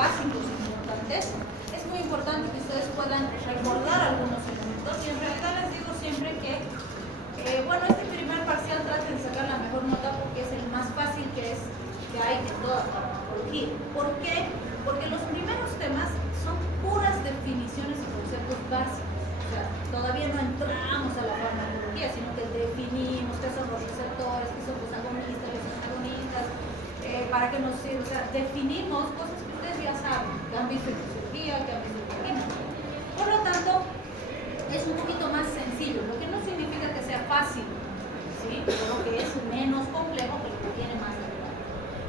básicos importantes, es muy importante que ustedes puedan recordar algunos elementos, y en realidad les digo siempre que bueno, este primer parcial traten de sacar la mejor nota porque es el más fácil que hay de toda farmacología. ¿Por qué? Porque los primeros temas son puras definiciones y conceptos básicos. O sea, todavía no entramos a la farmacología, sino que definimos qué son los receptores, qué son los agonistas, los antagonistas, para qué nos sirve. O sea, definimos cosas que ustedes ya saben, que han visto en fisiología, que han visto en química. Por lo tanto, es un poquito más sencillo, lo que no significa que sea fácil, ¿sí? Pero que es menos complejo que lo que tiene más adelante.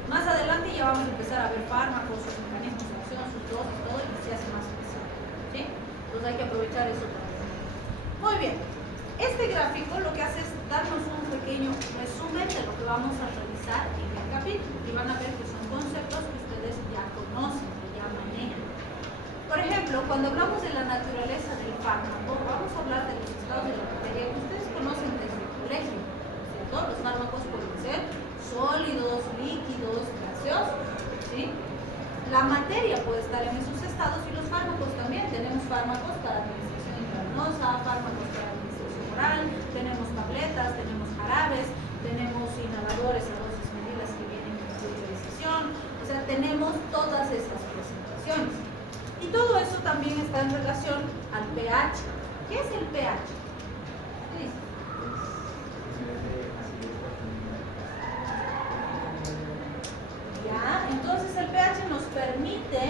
Más adelante ya vamos a empezar a ver fármacos, sus mecanismos de acción, sus dosis, todo, y se hace más especial, ¿sí? Entonces hay que aprovechar eso también. Muy bien, este gráfico lo que hace es darnos un pequeño resumen de lo que vamos a revisar en el capítulo, y van a ver que son conceptos que ustedes ya conocen, que ya manejan. Por ejemplo, cuando hablamos de la naturaleza del fármaco, vamos a hablar de los estados de la materia que ustedes conocen desde el colegio, ¿cierto? Los fármacos pueden ser sólidos, líquidos, gaseosos, ¿sí? La materia puede estar en esos estados y los fármacos también. Tenemos fármacos para administración intravenosa, fármacos para administración oral, tenemos tabletas, tenemos jarabes, tenemos inhaladores a dosis medidas que vienen con de decisión, o sea, tenemos todas esas presentaciones. Y todo eso también está en relación al pH. ¿Qué es el pH? ¿Qué dice? Ya, entonces el pH nos permite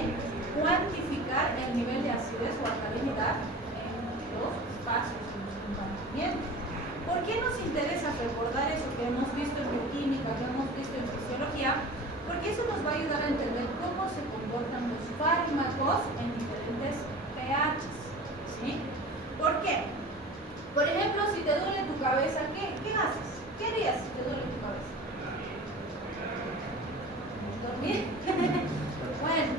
cuantificar el nivel de acidez o alcalinidad en los espacios de los compartimientos. ¿Por qué nos interesa recordar eso que hemos visto en bioquímica, que hemos visto en fisiología? Porque eso nos va a ayudar a entender cómo se comportan los fármacos en diferentes pHs, ¿sí? ¿Por qué? Por ejemplo, si te duele tu cabeza, ¿qué haces? ¿Qué harías si te duele tu cabeza? ¿Dormir? Bueno,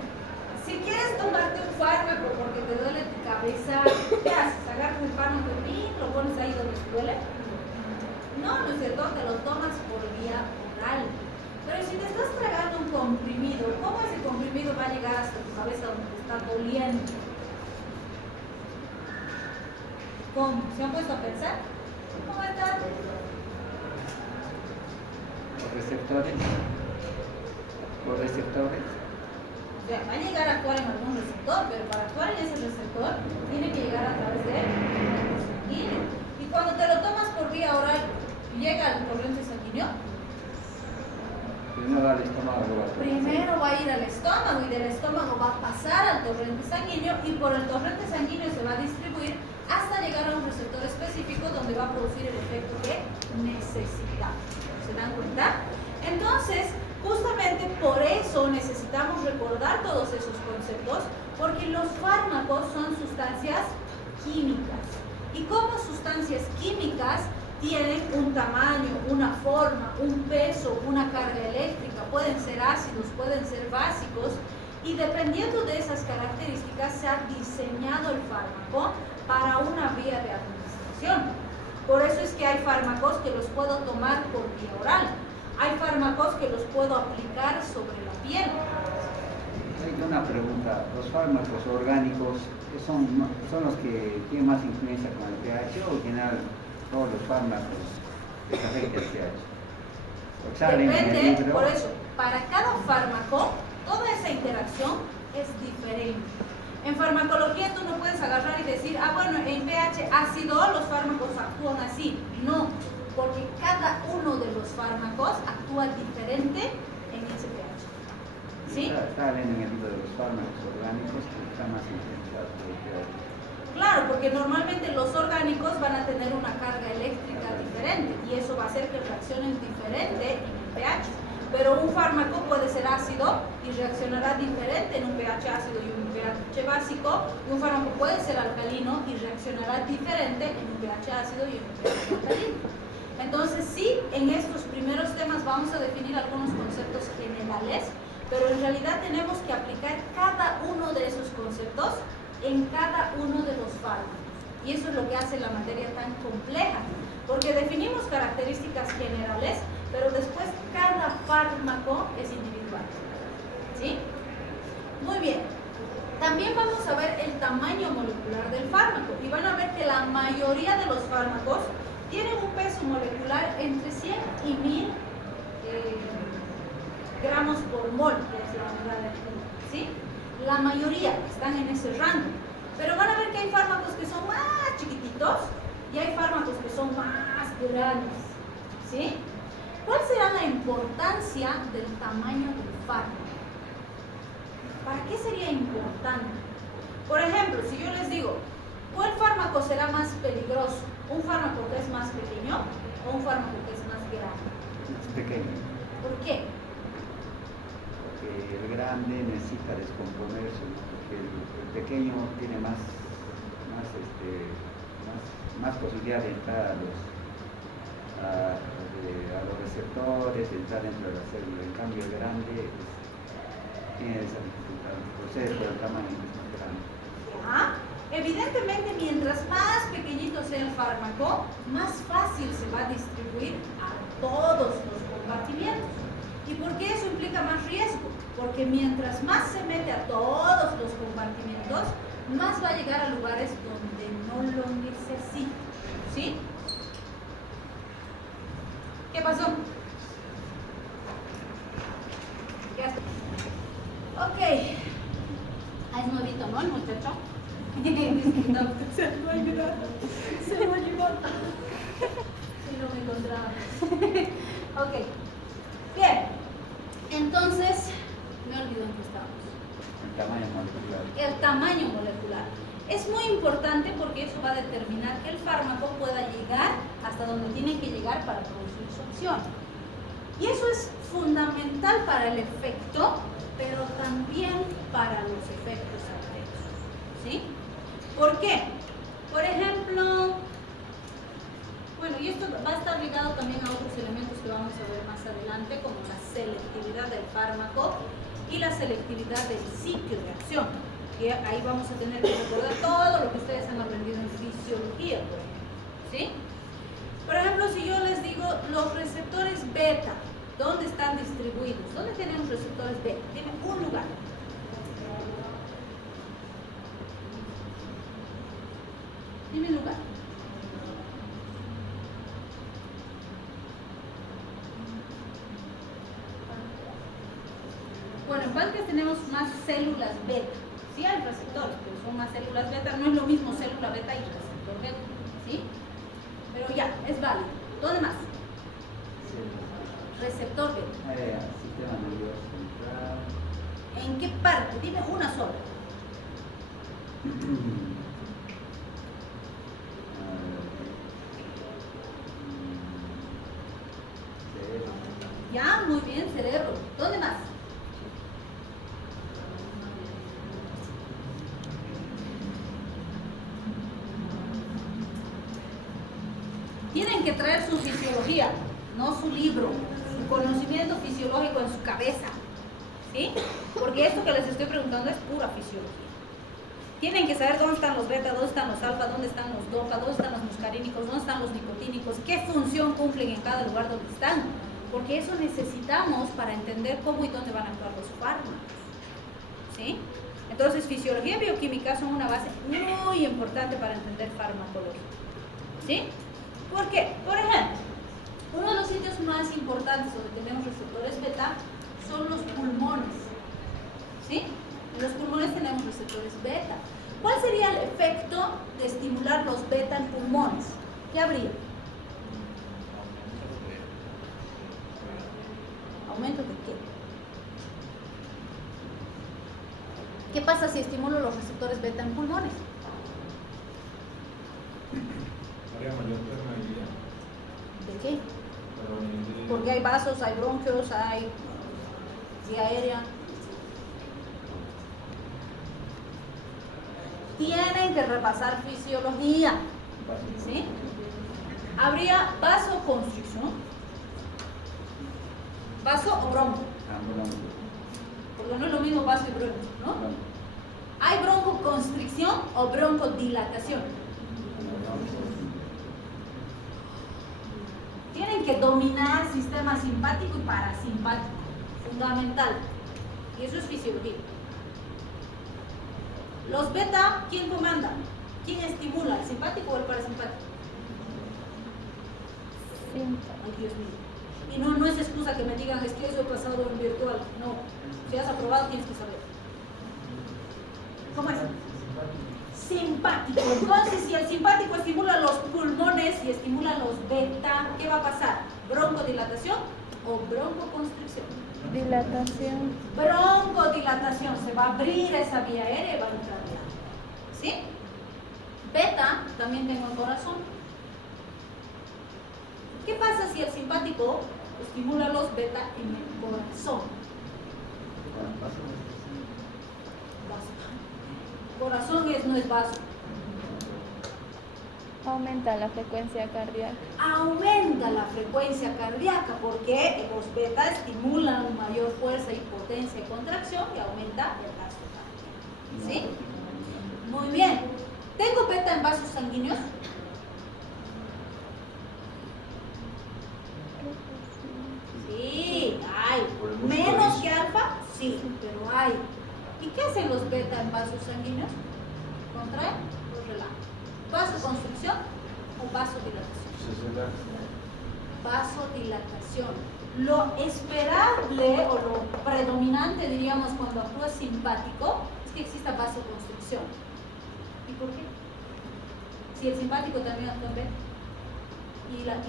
si quieres tomarte un fármaco porque te duele tu cabeza, ¿qué haces? ¿Agarras el fármaco y lo pones ahí donde te duele? No, ¿no es cierto? Te lo tomas por vía oral. Pero si te estás tragando un comprimido, ¿cómo ese comprimido va a llegar hasta tu cabeza donde te está doliendo? ¿Cómo? ¿Se han puesto a pensar? ¿Cómo está? Los receptores. Los receptores. O sea, va a llegar a actuar en algún receptor, pero para actuar en ese receptor tiene que llegar a través del torrente sanguíneo. Y cuando te lo tomas por vía oral, ¿llega al torrente sanguíneo? Primero al estómago. Primero va a ir al estómago y del estómago va a pasar al torrente sanguíneo y por el torrente sanguíneo se va a distribuir hasta llegar a un receptor específico donde va a producir el efecto que necesitamos. ¿Se dan cuenta? Entonces, justamente por eso necesitamos recordar todos esos conceptos, porque los fármacos son sustancias químicas. Y como sustancias químicas tienen un tamaño, una forma, un peso, una carga eléctrica, pueden ser ácidos, pueden ser básicos, y dependiendo de esas características se ha diseñado el fármaco para una vía de administración. Por eso es que hay fármacos que los puedo tomar por vía oral, hay fármacos que los puedo aplicar sobre la piel. Hay una pregunta, ¿los fármacos orgánicos son los que tienen más influencia con el pH o en general todos los fármacos que se afectan al pH? Depende, por eso, para cada fármaco, toda esa interacción es diferente. En farmacología tú no puedes agarrar y decir, bueno, en pH ácido los fármacos actúan así. No, porque cada uno de los fármacos actúa diferente en ese pH. ¿Sí? Está leyendo en el libro de los fármacos orgánicos que están más influenciados por el pH. Claro, porque normalmente los orgánicos van a tener una carga eléctrica diferente y eso va a hacer que reaccionen diferente en el pH. Pero un fármaco puede ser ácido y reaccionará diferente en un pH ácido y un pH básico, y un fármaco puede ser alcalino y reaccionará diferente en un pH ácido y en un pH alcalino. Entonces sí, en estos primeros temas vamos a definir algunos conceptos generales, pero en realidad tenemos que aplicar cada uno de esos conceptos en cada uno de los fármacos. Y eso es lo que hace la materia tan compleja, porque definimos características generales, pero después cada fármaco es individual. ¿Sí? Muy bien. También vamos a ver el tamaño molecular del fármaco y van a ver que la mayoría de los fármacos tienen un peso molecular entre 100 y 1000 gramos por mol, que es la unidad de medida, ¿sí? La mayoría están en ese rango, pero van a ver que hay fármacos que son más chiquititos y hay fármacos que son más grandes, ¿sí? ¿Cuál será la importancia del tamaño del fármaco? ¿Para qué sería importante? Por ejemplo, si yo les digo, ¿cuál fármaco será más peligroso? ¿Un fármaco que es más pequeño o un fármaco que es más grande? Es pequeño. ¿Por qué? Porque el grande necesita descomponerse, porque el pequeño tiene más posibilidad de entrar a los receptores, de entrar dentro de la célula. En cambio, el grande tiene esa dificultad, procede por el tamaño que es más grande. ¿Ya? Evidentemente, mientras más pequeñito sea el fármaco, más fácil se va a distribuir a todos los compartimientos. ¿Y por qué eso implica más riesgo? Porque mientras más se mete a todos los compartimentos, más va a llegar a lugares donde no lo necesita. ¿Sí? ¿Qué pasó? ¿Qué hace? Ok. Ah, es nuevito, ¿no? El muchacho. Se lo ha ayudado. Se lo ha llevado. Si no me encontraba. Ok. Bien. Entonces, me olvidó en qué estábamos. El tamaño molecular. El tamaño molecular. Es muy importante porque eso va a determinar que el fármaco pueda llegar hasta donde tiene que llegar para producir su acción. Y eso es fundamental para el efecto, pero también para los efectos adversos. ¿Sí? ¿Por qué? Por ejemplo, bueno, y esto va a estar ligado también a otros elementos que vamos a ver más adelante, como la selectividad del fármaco y la selectividad del sitio de acción. Que ahí vamos a tener que recordar todo lo que ustedes han aprendido en fisiología, por ejemplo. ¿Sí? Por ejemplo, si yo les digo los receptores beta, ¿dónde están distribuidos? ¿Dónde tenemos receptores beta? Tienen un lugar. Dime el lugar. Bueno, en páncreas tenemos más células beta. Sí hay receptores, pero son más células beta. No es lo mismo célula beta y receptor beta. ¿Sí? Pero ya, es válido. ¿Dónde más? Receptor beta. Sistema nervioso central. ¿En qué parte? Dime una sola. Ya, muy bien, cerebro. ¿Dónde más? Tienen que traer su fisiología, no su libro, su conocimiento fisiológico en su cabeza. ¿Sí? Porque esto que les estoy preguntando es pura fisiología. Tienen que saber dónde están los beta, dónde están los alfa, dónde están los dopa, dónde están los muscarínicos, dónde están los nicotínicos, qué función cumplen en cada lugar donde están. Porque eso necesitamos para entender cómo y dónde van a actuar los fármacos. ¿Sí? Entonces, fisiología y bioquímica son una base muy importante para entender farmacología. ¿Sí? ¿Por qué? Por ejemplo, uno de los sitios más importantes donde tenemos receptores beta son los pulmones. ¿Sí? En los pulmones tenemos receptores beta. ¿Cuál sería el efecto de estimular los beta en pulmones? ¿Qué habría? ¿Aumento de qué? ¿Qué pasa si estimulo los receptores beta en pulmones? Habría mayor permeabilidad. ¿De qué? Porque hay vasos, hay bronquios, hay vía aérea. Tienen que repasar fisiología. ¿Sí? Habría vasoconstricción. ¿Vaso o bronco? Porque no es lo mismo vaso y bronco, ¿no? ¿Hay broncoconstricción o broncodilatación? Tienen que dominar sistema simpático y parasimpático. Fundamental. Y eso es fisiología. Los beta, ¿quién comanda? ¿Quién estimula? ¿El simpático o el parasimpático? Ay, Dios mío. Y no es excusa que me digan, es que eso he pasado en virtual. No. Si has aprobado, tienes que saber. ¿Cómo es? Simpático. Entonces, si el simpático estimula los pulmones y estimula los beta, ¿qué va a pasar? ¿Broncodilatación o broncoconstricción? Dilatación. Broncodilatación. Se va a abrir esa vía aérea y va a entrar aire. ¿Sí? Beta, también tengo el corazón. ¿Qué pasa si el simpático estimula los beta en el corazón? Corazón no es vaso. Aumenta la frecuencia cardíaca. Aumenta la frecuencia cardíaca porque los beta estimulan mayor fuerza y potencia y contracción y aumenta el gasto cardíaco. ¿Sí? Muy bien. ¿Tengo beta en vasos sanguíneos? Sí, hay. ¿Menos que alfa? Sí, pero hay. ¿Y qué hacen los beta en vasos sanguíneos? Contraen, los relajan. ¿Vasoconstricción o vasodilatación? Vasodilatación. Lo esperable o lo predominante, diríamos, cuando actúa simpático es que exista vasoconstricción. ¿Y por qué? Si el simpático también actúa en beta.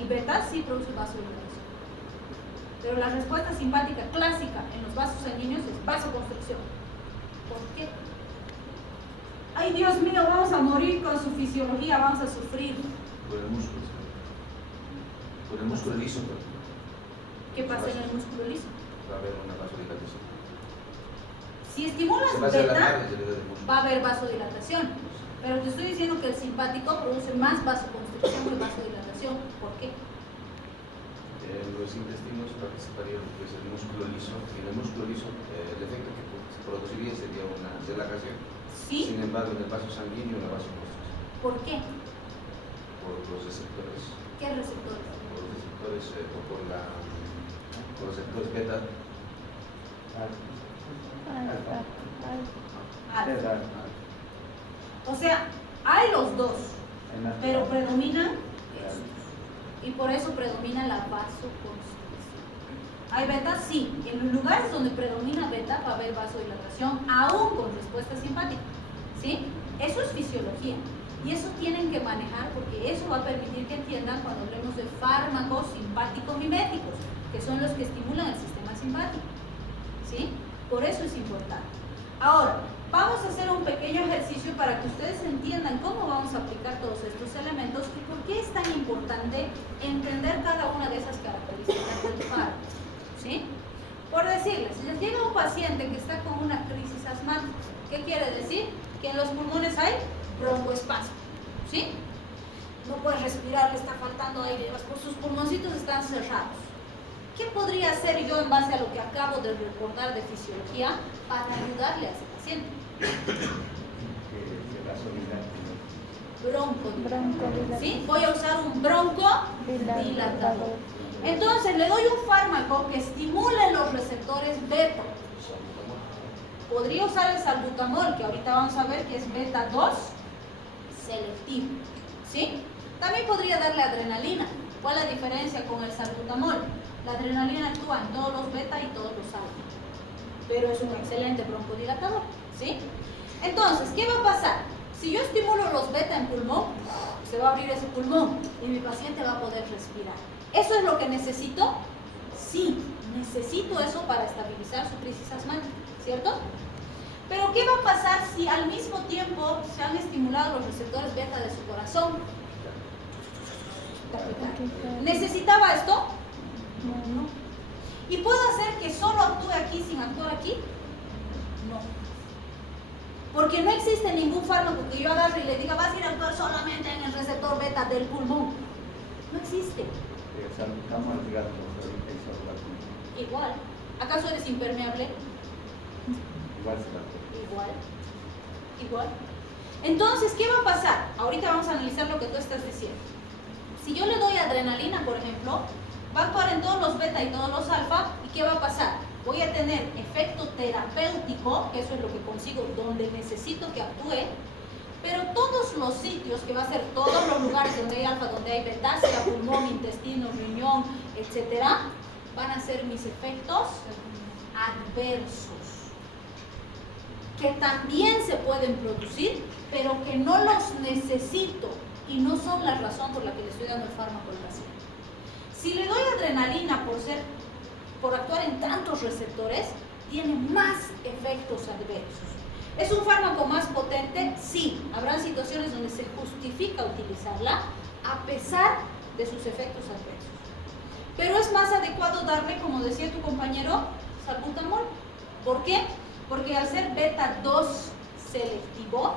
Y beta sí produce vasodilatación. Pero la respuesta simpática clásica en los vasos sanguíneos es vasoconstricción. ¿Por qué? Ay, Dios mío, vamos a morir con su fisiología, vamos a sufrir. Por el músculo. Por el músculo liso. ¿Qué pasa en el músculo liso? Va a haber una vasodilatación. Si estimulas Se va a hacer la beta, carga del músculo. va a haber vasodilatación. Pero te estoy diciendo que el simpático produce más vasoconstricción que vasodilatación. ¿Por qué? Los intestinos participarían en lo que es el músculo liso. Y en el músculo liso, el efecto que se produciría sería una relajación. Sí. Sin embargo, en el vaso sanguíneo, la vasoconstricción. ¿Por qué? Por los receptores. ¿Qué receptores? Por los receptores o por los receptores beta. Alfa. Alfa. O sea, hay los dos, pero predominan estos. Y por eso predomina la vasoconstricción. ¿Hay beta? Sí. En los lugares donde predomina beta va a haber vasodilatación, aún con respuesta simpática. ¿Sí? Eso es fisiología. Y eso tienen que manejar porque eso va a permitir que entiendan cuando hablemos de fármacos simpático-miméticos, que son los que estimulan el sistema simpático. ¿Sí? Por eso es importante. Ahora, vamos a hacer un pequeño ejercicio para que ustedes entiendan cómo vamos a aplicar todos estos elementos y por qué es tan importante entender cada una de esas características del fármaco. ¿Sí? Por decirles, les llega un paciente que está con una crisis asmática. ¿Qué quiere decir? Que en los pulmones hay broncoespasmo. ¿Sí? No puede respirar, le está faltando aire, sus pulmoncitos están cerrados. ¿Qué podría hacer yo en base a lo que acabo de recordar de fisiología para ayudarle a ese paciente? Broncodilatador. ¿Sí? Voy a usar un broncodilatador. Entonces le doy un fármaco que estimule los receptores beta. Podría usar el salbutamol, que ahorita vamos a ver que es beta 2 selectivo. ¿Sí? También podría darle adrenalina. ¿Cuál es la diferencia con el salbutamol? La adrenalina actúa en todos los beta y todos los alfa, pero es un excelente broncodilatador. ¿Sí? Entonces, ¿qué va a pasar? Si yo estimulo los beta en pulmón, se va a abrir ese pulmón y mi paciente va a poder respirar. ¿Eso es lo que necesito? Sí, necesito eso para estabilizar su crisis asmática, ¿cierto? Pero ¿qué va a pasar si al mismo tiempo se han estimulado los receptores beta de su corazón? ¿Necesitaba esto? No. ¿Y puedo hacer que solo actúe aquí sin actuar aquí? No. Porque no existe ningún fármaco que yo agarre y le diga vas a ir a actuar solamente en el receptor beta del pulmón. No existe. Igual. ¿Acaso eres impermeable? Igual. Entonces, ¿qué va a pasar? Ahorita vamos a analizar lo que tú estás diciendo. Si yo le doy adrenalina, por ejemplo, va a actuar en todos los beta y todos los alfa, ¿y qué va a pasar? voy a tener efecto terapéutico, que eso es lo que consigo donde necesito que actúe, pero todos los sitios, que va a ser todos los lugares donde hay alfa, donde hay beta, sea pulmón, intestino, riñón, etcétera, van a ser mis efectos adversos, que también se pueden producir, pero que no los necesito y no son la razón por la que le estoy dando el fármaco al paciente. Si le doy adrenalina por actuar en tantos receptores, tiene más efectos adversos. ¿Es un fármaco más potente? Sí. Habrá situaciones donde se justifica utilizarla a pesar de sus efectos adversos. Pero es más adecuado darle, como decía tu compañero, salbutamol. ¿Por qué? Porque al ser beta 2 selectivo,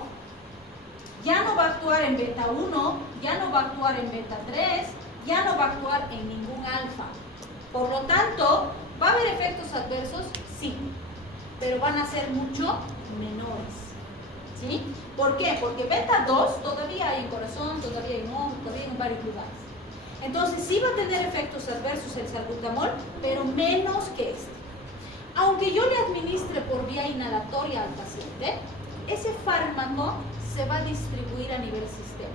ya no va a actuar en beta 1, ya no va a actuar en beta 3, ya no va a actuar en ningún alfa. Por lo tanto, ¿va a haber efectos adversos? Sí, pero van a ser mucho menores. ¿Sí? ¿Por qué? Porque beta 2 todavía hay en corazón, todavía hay en ojo, todavía hay en varios lugares. Entonces sí va a tener efectos adversos el salbutamol, pero menos que este. Aunque yo le administre por vía inhalatoria al paciente, ese fármaco se va a distribuir a nivel sistémico,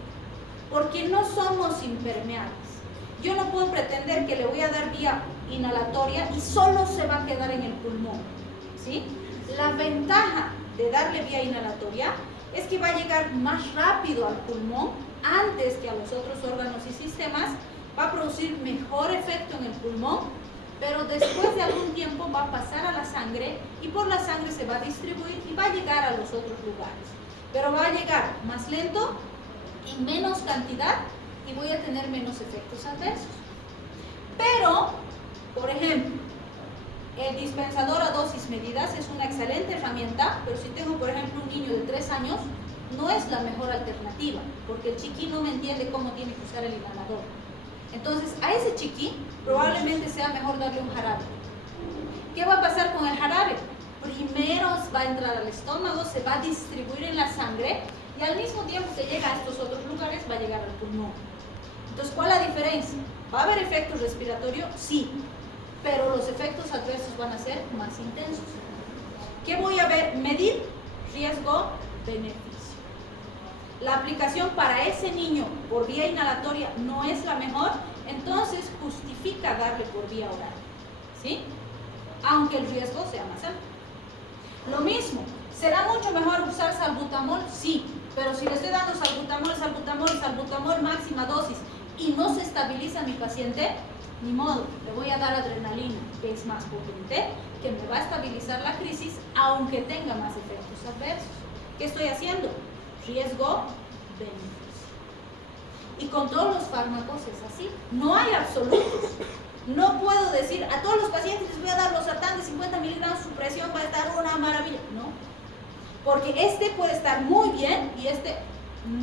porque no somos impermeables. Yo no puedo pretender que le voy a dar vía inhalatoria y solo se va a quedar en el pulmón, ¿sí? La ventaja de darle vía inhalatoria es que va a llegar más rápido al pulmón antes que a los otros órganos y sistemas, va a producir mejor efecto en el pulmón, pero después de algún tiempo va a pasar a la sangre y por la sangre se va a distribuir y va a llegar a los otros lugares. Pero va a llegar más lento, en menos cantidad y voy a tener menos efectos adversos. Pero, por ejemplo, el dispensador a dosis medidas es una excelente herramienta, pero si tengo, por ejemplo, un niño de 3 años, no es la mejor alternativa, porque el chiqui no me entiende cómo tiene que usar el inhalador. Entonces, a ese chiqui probablemente sea mejor darle un jarabe. ¿Qué va a pasar con el jarabe? Primero va a entrar al estómago, se va a distribuir en la sangre y al mismo tiempo que llega a estos otros lugares va a llegar al pulmón. Entonces, ¿cuál es la diferencia? ¿Va a haber efectos respiratorios? Sí, pero los efectos adversos van a ser más intensos. ¿Qué voy a medir? Riesgo-beneficio. La aplicación para ese niño por vía inhalatoria no es la mejor, entonces justifica darle por vía oral, ¿sí? Aunque el riesgo sea más alto. Lo mismo, ¿será mucho mejor usar salbutamol? Sí, pero si le estoy dando salbutamol, máxima dosis y no se estabiliza mi paciente, ni modo, le voy a dar adrenalina, que es más potente, que me va a estabilizar la crisis, aunque tenga más efectos adversos. ¿Qué estoy haciendo? Riesgo-beneficio. Y con todos los fármacos es así, no hay absolutos. No puedo decir a todos los pacientes les voy a dar los sartán de 50 miligramos, su presión va a estar una maravilla. No, porque este puede estar muy bien y este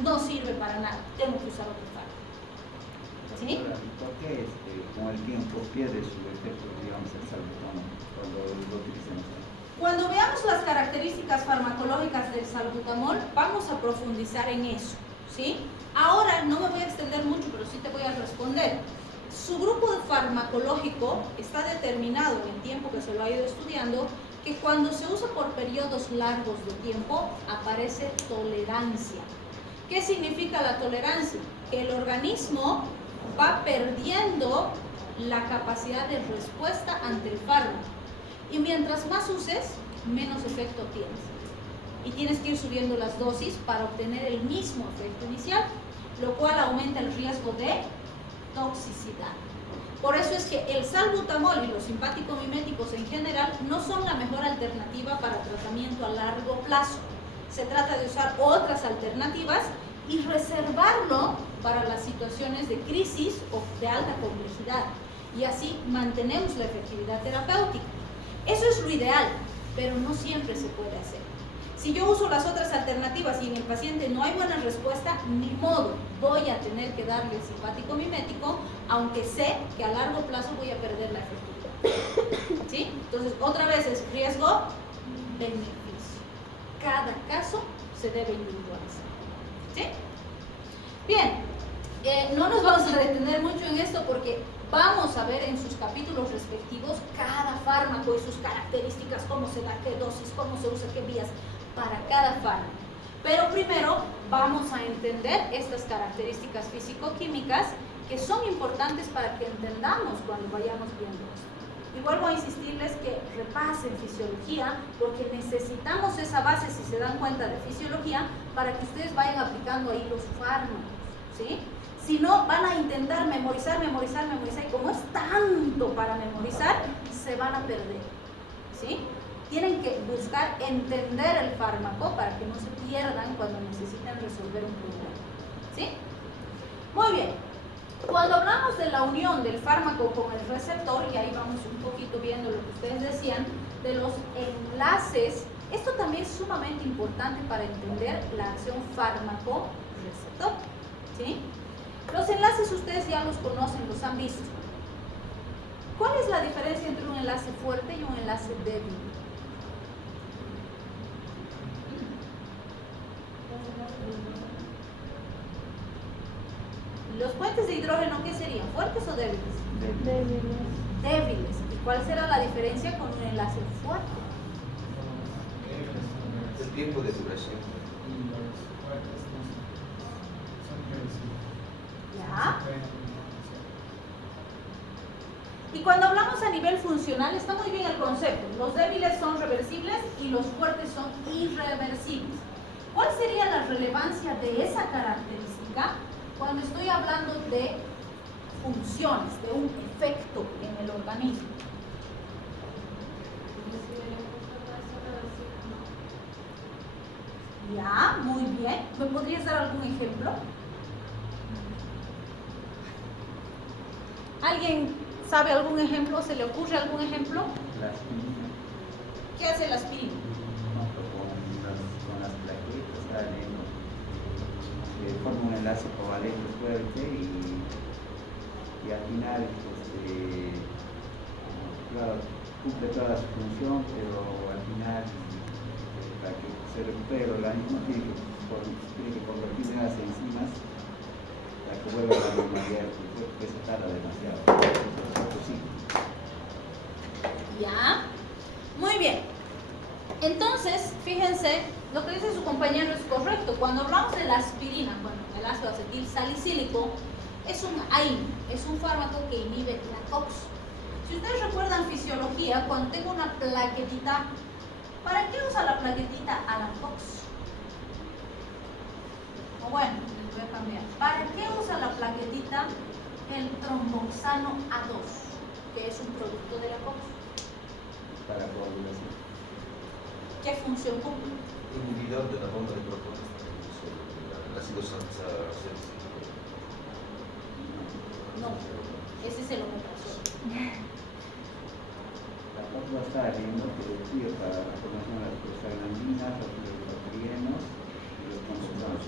no sirve para nada. Tengo que usar otro fármaco. ¿Sí? ¿Por qué con el tiempo pierde su efecto, digamos, el salbutamol cuando lo utilizamos? Cuando veamos las características farmacológicas del salbutamol, vamos a profundizar en eso, ¿sí? Ahora no me voy a extender mucho, pero sí te voy a responder. Su grupo farmacológico está determinado en el tiempo que se lo ha ido estudiando, que cuando se usa por periodos largos de tiempo aparece tolerancia. ¿Qué significa la tolerancia? Que el organismo va perdiendo la capacidad de respuesta ante el fármaco. Y mientras más uses, menos efecto tienes. Y tienes que ir subiendo las dosis para obtener el mismo efecto inicial, lo cual aumenta el riesgo de toxicidad. Por eso es que el salbutamol y los simpático-miméticos en general no son la mejor alternativa para tratamiento a largo plazo. Se trata de usar otras alternativas y reservarlo para las situaciones de crisis o de alta complejidad. Y así mantenemos la efectividad terapéutica. Eso es lo ideal, pero no siempre se puede hacer. Si yo uso las otras alternativas y en el paciente no hay buena respuesta, ni modo, voy a tener que darle el simpático mimético, aunque sé que a largo plazo voy a perder la efectividad. ¿Sí? Entonces, otra vez es riesgo-beneficio. Cada caso se debe individualizar. ¿Sí? Bien, no nos vamos a detener mucho en esto porque Vamos a ver en sus capítulos respectivos cada fármaco y sus características, cómo se da, qué dosis, cómo se usa, qué vías para cada fármaco. Pero primero vamos a entender estas características físico-químicas que son importantes para que entendamos cuando vayamos viendo esto. Y vuelvo a insistirles que repasen fisiología porque necesitamos esa base, si se dan cuenta, de fisiología para que ustedes vayan aplicando ahí los fármacos, ¿sí? Si no, van a intentar memorizar y como es tanto para memorizar, se van a perder, ¿sí? Tienen que buscar entender el fármaco para que no se pierdan cuando necesiten resolver un problema, ¿sí? Muy bien. Cuando hablamos de la unión del fármaco con el receptor, y ahí vamos un poquito viendo lo que ustedes decían, de los enlaces, esto también es sumamente importante para entender la acción fármaco-receptor, ¿sí? Los enlaces ustedes ya los conocen, los han visto. ¿Cuál es la diferencia entre un enlace fuerte y un enlace débil? Los puentes de hidrógeno, ¿qué serían? ¿Fuertes o débiles? Débiles. Débiles. ¿Y cuál será la diferencia con un enlace fuerte? El tiempo de duración. ¿Ya? Y cuando hablamos a nivel funcional, está muy bien el concepto. Los débiles son reversibles y los fuertes son irreversibles. ¿Cuál sería la relevancia de esa característica cuando estoy hablando de funciones, de un efecto en el organismo? Ya, muy bien. ¿Me podrías dar algún ejemplo? ¿Alguien sabe algún ejemplo? ¿Se le ocurre algún ejemplo? La aspirina, ¿Qué hace la aspirina? con las plaquetas, salen, forma un enlace covalente fuerte y al final, claro, cumple toda su función, pero al final, para que se recupere el organismo, tiene que convertirse en las enzimas para que vuelva a la normalidad, porque eso tarda demasiado. Sí. Ya, muy bien. Entonces, fíjense, lo que dice su compañero es correcto. Cuando hablamos de la aspirina, bueno, el ácido acetil salicílico, es un AINE, es un fármaco que inhibe la COX. Si ustedes recuerdan fisiología, cuando tengo una plaquetita, ¿para qué usa la plaquetita a la COX? O bueno, les voy a cambiar. ¿Para qué usa la plaquetita el tromboxano A2, que es un producto de la COX? Para coagulación. ¿Qué función cumple? Inhibidor de la bomba de protones. El ácido salicílico. No, ese es el omeprazol. La COP va a estar viendo que sirve para la formación de las prostaglandinas, los bacterianos y los convoxanos.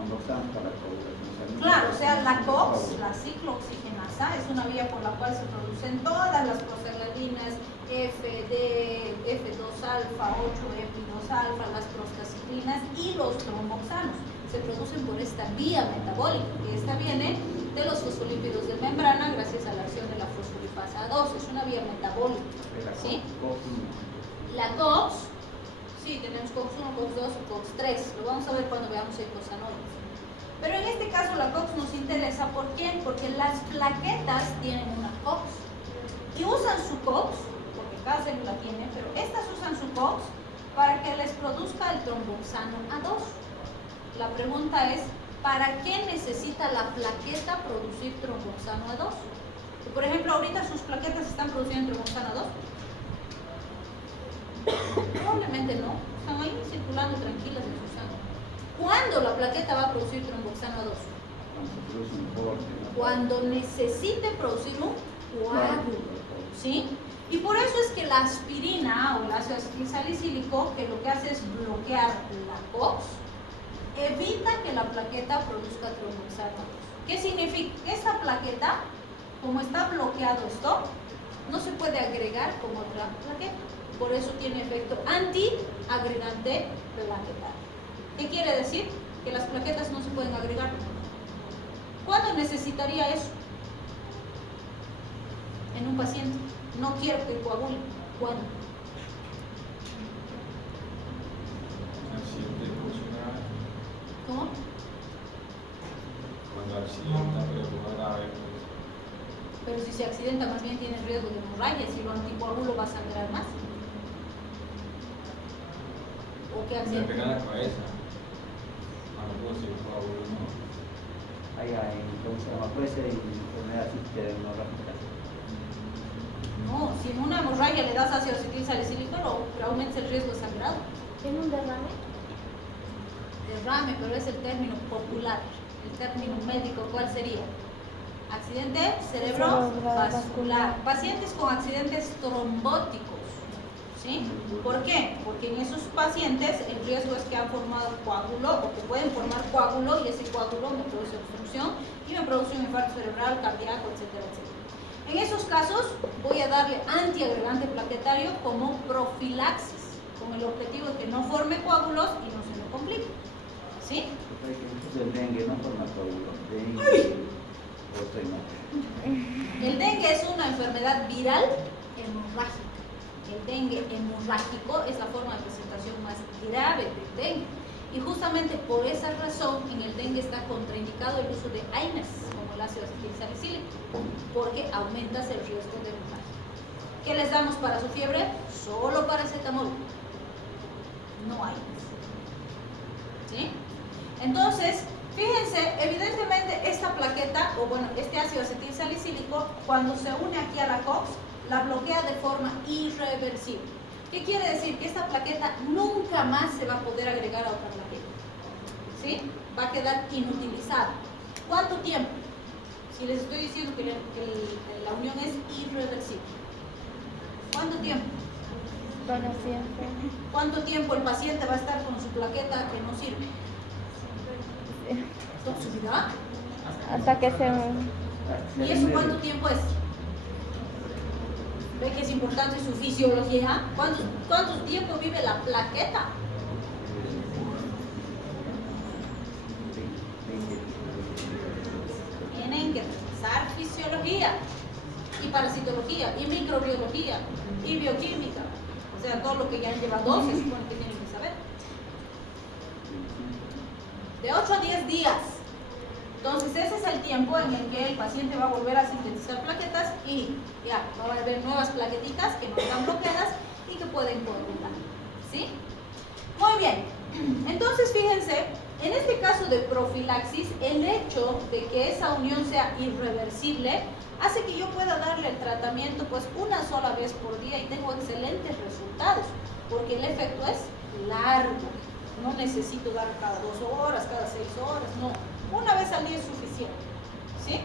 Convoxanos para la coagulación. Claro, o sea, la COX, la ciclooxigenasa, es una vía por la cual se producen todas las prostaglandinas, FD, F2-alfa, 8-epi2-alfa, las prostaciclinas y los tromboxanos. Se producen por esta vía metabólica, que esta viene de los fosfolípidos de membrana gracias a la acción de la fosfolipasa 2. Es una vía metabólica, ¿sí? La COX, sí, tenemos COX-1, COX-2 y COX-3. Lo vamos a ver cuando veamos eicosanoides. Pero en este caso la COX nos interesa, ¿por qué? Porque las plaquetas tienen una COX y usan su COX, porque cada célula tiene, pero estas usan su COX para que les produzca el tromboxano A2. La pregunta es, ¿para qué necesita la plaqueta producir tromboxano A2? Por ejemplo, ahorita sus plaquetas están produciendo tromboxano A2. Probablemente no, están ahí circulando tranquilas en su sangre. ¿Cuándo la plaqueta va a producir tromboxano A2? Cuando se produce un corte, ¿no? Cuando necesite producir un coágulo, ¿sí? Y por eso es que la aspirina o el ácido acetil salicílico, que lo que hace es bloquear la COX, evita que la plaqueta produzca tromboxano. ¿Qué significa? Que esta plaqueta, como está bloqueado esto, no se puede agregar con otra plaqueta. Por eso tiene efecto antiagregante plaquetario. ¿Qué quiere decir? Que las plaquetas no se pueden agregar. ¿Cuándo necesitaría eso? en un paciente. No quiero que coagule. ¿Cuándo? Accidente emocional. ¿Cómo? Cuando accidenta, pero no grave. Pero si se accidenta, más bien tiene riesgo de hemorragia. Si lo anticoagulo, va a sangrar más. ¿O qué Me accidente? pega en la cabeza. A lo mejor si un coágulo no. Ahí hay, ¿cómo se llama? Puede ser enfermedad hemorrágica. No, si en una hemorragia le das ácido acetil salicílico, aumenta el riesgo de sangrado. ¿En un derrame? Derrame, pero es el término popular. El término médico, ¿cuál sería? Accidente cerebrovascular. Pacientes con accidentes trombóticos. ¿Sí? ¿Por qué? Porque en esos pacientes el riesgo es que han formado coágulo o que pueden formar coágulo y ese coágulo me produce obstrucción y me produce un infarto cerebral, cardíaco, etcétera, etcétera. En esos casos voy a darle antiagregante plaquetario como profilaxis, con el objetivo de que no forme coágulos y no se me complique. ¿Sí? El dengue no forma coágulo. Dengue, o estoy mal. El dengue es una enfermedad viral hemorrágica. El dengue hemorrágico es la forma de presentación más grave del dengue. Y justamente por esa razón en el dengue está contraindicado el uso de AINES, como el ácido acetilsalicílico, porque aumentas el riesgo de hemorragia. ¿Qué les damos para su fiebre? Solo paracetamol, no AINES. ¿Sí? Entonces, fíjense, evidentemente esta plaqueta, o bueno, este ácido acetilsalicílico, cuando se une aquí a la COX, la bloquea de forma irreversible. ¿Qué quiere decir? Que esta plaqueta nunca más se va a poder agregar a otra plaqueta. ¿Sí? Va a quedar inutilizada. ¿Cuánto tiempo? Si les estoy diciendo que la unión es irreversible. ¿Cuánto tiempo? Para siempre. ¿Cuánto tiempo el paciente va a estar con su plaqueta que no sirve? ¿Toda su vida? Hasta que se... ¿Y eso cuánto tiempo es? ¿Ve que es importante su fisiología? ¿Cuánto tiempo vive la plaqueta? Tienen que revisar fisiología y parasitología y microbiología y bioquímica. O sea, todo lo que ya han llevado se supone que tienen que saber. De 8 a 10 días. Entonces ese es el tiempo en el que el paciente va a volver a sintetizar plaquetas y ya va a haber nuevas plaquetitas que no están bloqueadas y que pueden coagular. ¿Sí? Muy bien. Entonces fíjense, en este caso de profilaxis, el hecho de que esa unión sea irreversible hace que yo pueda darle el tratamiento pues una sola vez por día y tengo excelentes resultados, porque el efecto es largo. No necesito dar cada 2 horas, cada 6 horas, no. Una vez al día es suficiente. ¿Sí?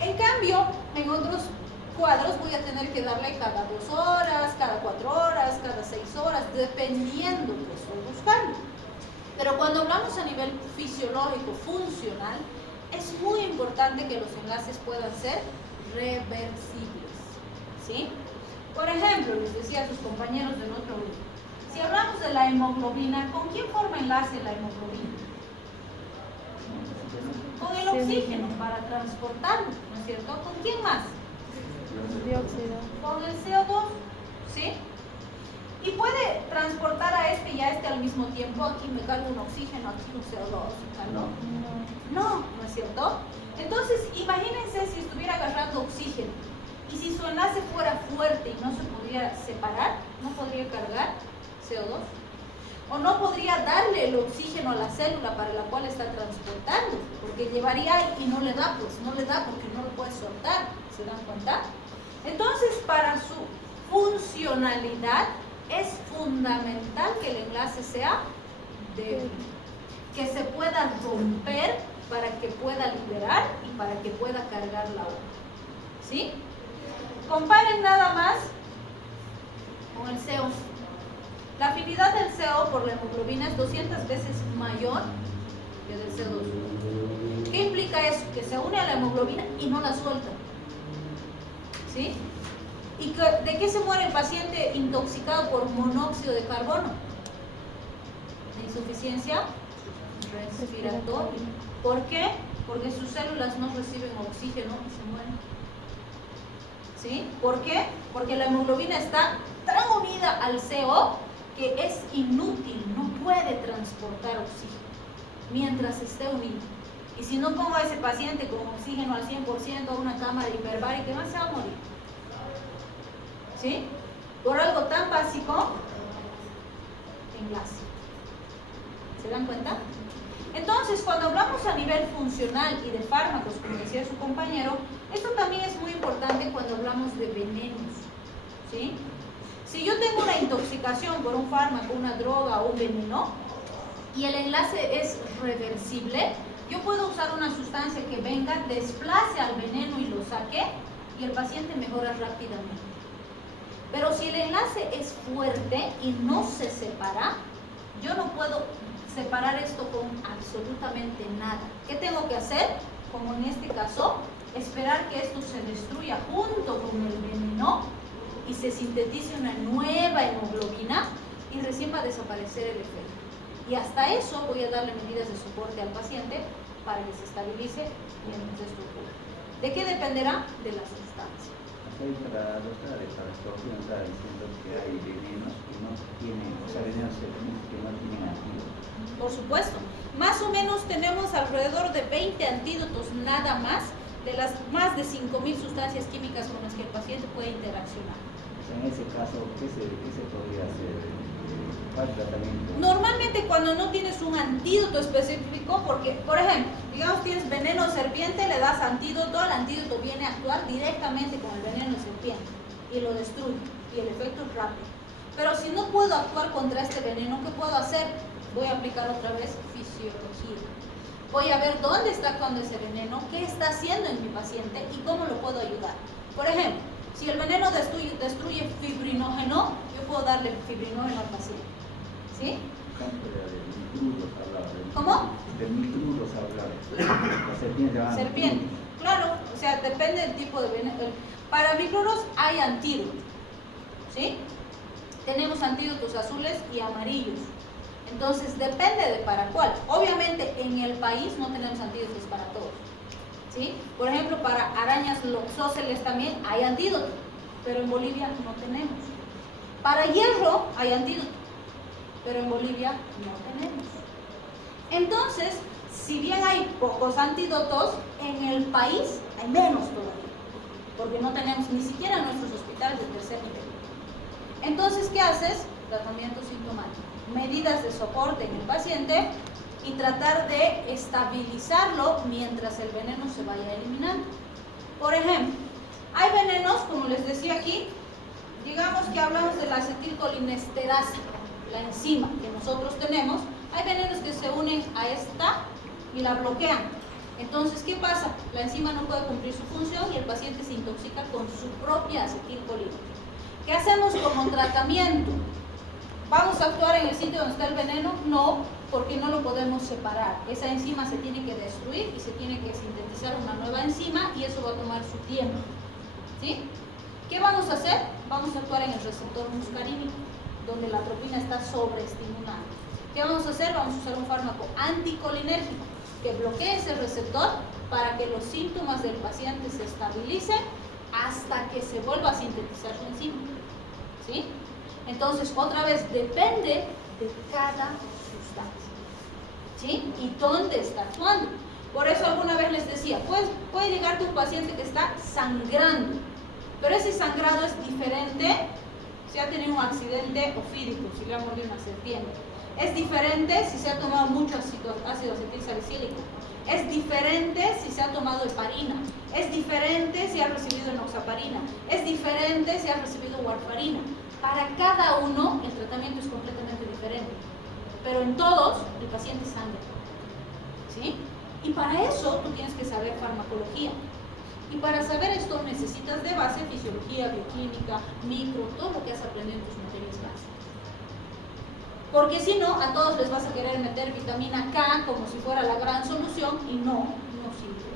En cambio, en otros cuadros voy a tener que darle cada 2 horas, cada 4 horas, cada 6 horas, dependiendo que estoy buscando. Pero cuando hablamos a nivel fisiológico, funcional, es muy importante que los enlaces puedan ser reversibles. ¿Sí? Por ejemplo, les decía a sus compañeros del otro grupo, si hablamos de la hemoglobina, ¿con quién forma enlace la hemoglobina? Con el oxígeno para transportarlo, ¿no es cierto? ¿Con quién más? Dióxido. Con el CO2, ¿sí? Y puede transportar a este y a este al mismo tiempo. Aquí me cargo un oxígeno, aquí un CO2. No, ¿no es cierto? Entonces, imagínense si estuviera agarrando oxígeno y si su enlace fuera fuerte y no se podría separar, no podría cargar CO2. O no podría darle el oxígeno a la célula para la cual está transportando, porque llevaría y no le da, pues no le da porque no lo puede soltar, ¿se dan cuenta? Entonces, para su funcionalidad es fundamental que el enlace sea débil, que se pueda romper para que pueda liberar y para que pueda cargar la otra. ¿Sí? Comparen nada más con el CO. La afinidad del CO por la hemoglobina es 200 veces mayor que del CO2. ¿Qué implica eso? Que se une a la hemoglobina y no la suelta. ¿Sí? ¿Y de qué se muere el paciente intoxicado por monóxido de carbono? De insuficiencia respiratoria. ¿Por qué? Porque sus células no reciben oxígeno y se mueren. ¿Sí? ¿Por qué? Porque la hemoglobina está tan unida al CO que es inútil, no puede transportar oxígeno mientras esté unido. Y si no pongo a ese paciente con oxígeno al 100% a una cámara hiperbárica, ¿qué más se va a morir? ¿Sí? Por algo tan básico, enlace. ¿Se dan cuenta? Entonces, cuando hablamos a nivel funcional y de fármacos, como decía su compañero, esto también es muy importante cuando hablamos de venenos, ¿sí? Si yo tengo una intoxicación por un fármaco, una droga o un veneno, y el enlace es reversible, yo puedo usar una sustancia que venga, desplace al veneno y lo saque, y el paciente mejora rápidamente. Pero si el enlace es fuerte y no se separa, yo no puedo separar esto con absolutamente nada. ¿Qué tengo que hacer? Como en este caso, esperar que esto se destruya junto con el veneno y se sintetice una nueva hemoglobina y recién va a desaparecer el efecto. Y hasta eso voy a darle medidas de soporte al paciente para que se estabilice mientras esto ocurre. ¿De qué dependerá? De la sustancia. Para la doctora de farmacología está diciendo que hay venenos que no tienen, o sea, venenos que no tienen antídoto. Por supuesto, más o menos tenemos alrededor de 20 antídotos nada más de las más de 5.000 sustancias químicas con las que el paciente puede interaccionar. En ese caso, ¿qué se podría hacer? ¿Cuál tratamiento? Normalmente cuando no tienes un antídoto específico, porque, por ejemplo, digamos tienes veneno de serpiente, le das antídoto, el antídoto viene a actuar directamente con el veneno de serpiente y lo destruye, y el efecto es rápido. Pero si no puedo actuar contra este veneno, ¿qué puedo hacer? Voy a aplicar otra vez fisiología. Voy a ver dónde está actuando ese veneno, qué está haciendo en mi paciente y cómo lo puedo ayudar. Por ejemplo, si el veneno destruye fibrinógeno, yo puedo darle fibrinógeno al paciente. ¿Sí? ¿Cómo? De micrudos hablar. La serpiente va a Serpiente. Claro, o sea, depende del tipo de veneno. Para micrudos hay antídotos. ¿Sí? Tenemos antídotos azules y amarillos. Entonces, depende de para cuál. Obviamente, en el país no tenemos antídotos para todos. ¿Sí? Por ejemplo, para arañas loxóceles también hay antídoto, pero en Bolivia no tenemos. Para hierro hay antídoto, pero en Bolivia no tenemos. Entonces, si bien hay pocos antídotos, en el país hay menos todavía, porque no tenemos ni siquiera en nuestros hospitales de tercer nivel. Entonces, ¿qué haces? Tratamiento sintomático, medidas de soporte en el paciente y tratar de estabilizarlo mientras el veneno se vaya eliminando. Por ejemplo, hay venenos, como les decía aquí, digamos que hablamos de la acetilcolinesterasa, la enzima que nosotros tenemos, hay venenos que se unen a esta y la bloquean. Entonces, ¿qué pasa? La enzima no puede cumplir su función y el paciente se intoxica con su propia acetilcolina. ¿Qué hacemos como tratamiento? ¿Vamos a actuar en el sitio donde está el veneno? No, porque no lo podemos separar. Esa enzima se tiene que destruir y se tiene que sintetizar una nueva enzima y eso va a tomar su tiempo. ¿Sí? ¿Qué vamos a hacer? Vamos a actuar en el receptor muscarínico, donde la atropina está sobreestimulada. ¿Qué vamos a hacer? Vamos a usar un fármaco anticolinérgico que bloquee ese receptor para que los síntomas del paciente se estabilicen hasta que se vuelva a sintetizar su enzima. ¿Sí? Entonces, otra vez, depende de cada sustancia. ¿Sí? Y dónde está actuando. Por eso alguna vez les decía, puede llegarte un paciente que está sangrando, pero ese sangrado es diferente si ha tenido un accidente ofídico, si le ha mordido una serpiente. Es diferente si se ha tomado mucho ácido acetilsalicílico. Es diferente si se ha tomado heparina. Es diferente si ha recibido enoxaparina. Es diferente si ha recibido warfarina. Para cada uno el tratamiento es completamente diferente. Pero en todos el paciente sangra. ¿Sí? Y para eso tú tienes que saber farmacología. Y para saber esto necesitas de base fisiología, bioquímica, micro, todo lo que has aprendido en tus materias básicas. Porque si no, a todos les vas a querer meter vitamina K como si fuera la gran solución y no sirve.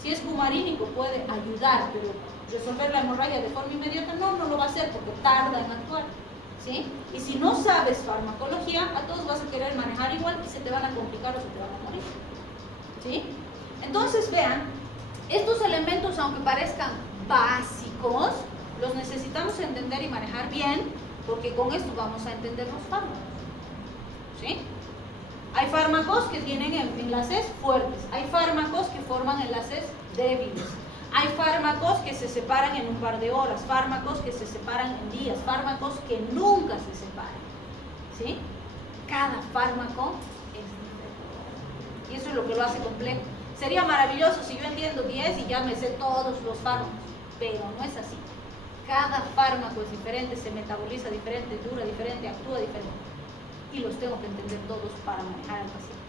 Si es cumarínico puede ayudar, pero resolver la hemorragia de forma inmediata no lo va a hacer porque tarda en actuar. ¿Sí? Y si no sabes farmacología, a todos vas a querer manejar igual y se te van a complicar o se te van a morir. ¿Sí? Entonces vean, estos elementos, aunque parezcan básicos los necesitamos entender y manejar bien, porque con esto vamos a entender los fármacos. ¿Sí? Hay fármacos que tienen enlaces fuertes, hay fármacos que forman enlaces débiles, hay fármacos que se separan en un par de horas, fármacos que se separan en días, fármacos que nunca se separan. ¿Sí? Cada fármaco es diferente. Y eso es lo que lo hace complejo. Sería maravilloso si yo entiendo 10 y ya me sé todos los fármacos, pero no es así. Cada fármaco es diferente, se metaboliza diferente, dura diferente, actúa diferente. Y los tengo que entender todos para manejar al paciente.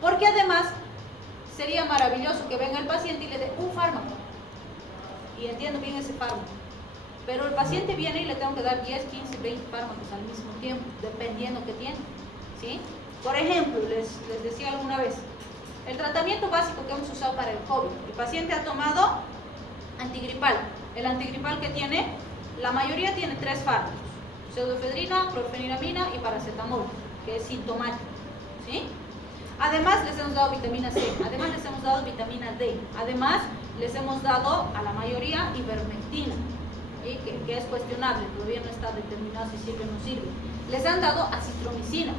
Porque además, sería maravilloso que venga el paciente y le dé un fármaco. Y entiendo bien ese fármaco. Pero el paciente viene y le tengo que dar 10, 15, 20 fármacos al mismo tiempo, dependiendo que tiene. ¿Sí? Por ejemplo, les decía alguna vez, el tratamiento básico que hemos usado para el COVID, el paciente ha tomado antigripal. El antigripal que tiene, la mayoría tiene 3 fármacos: pseudoefedrina, clorfeniramina y paracetamol, que es sintomático. ¿Sí? Además les hemos dado vitamina C, además les hemos dado vitamina D, además les hemos dado a la mayoría ivermectina, ¿sí? que es cuestionable, todavía no está determinado si sirve o no sirve. Les han dado acitromicina,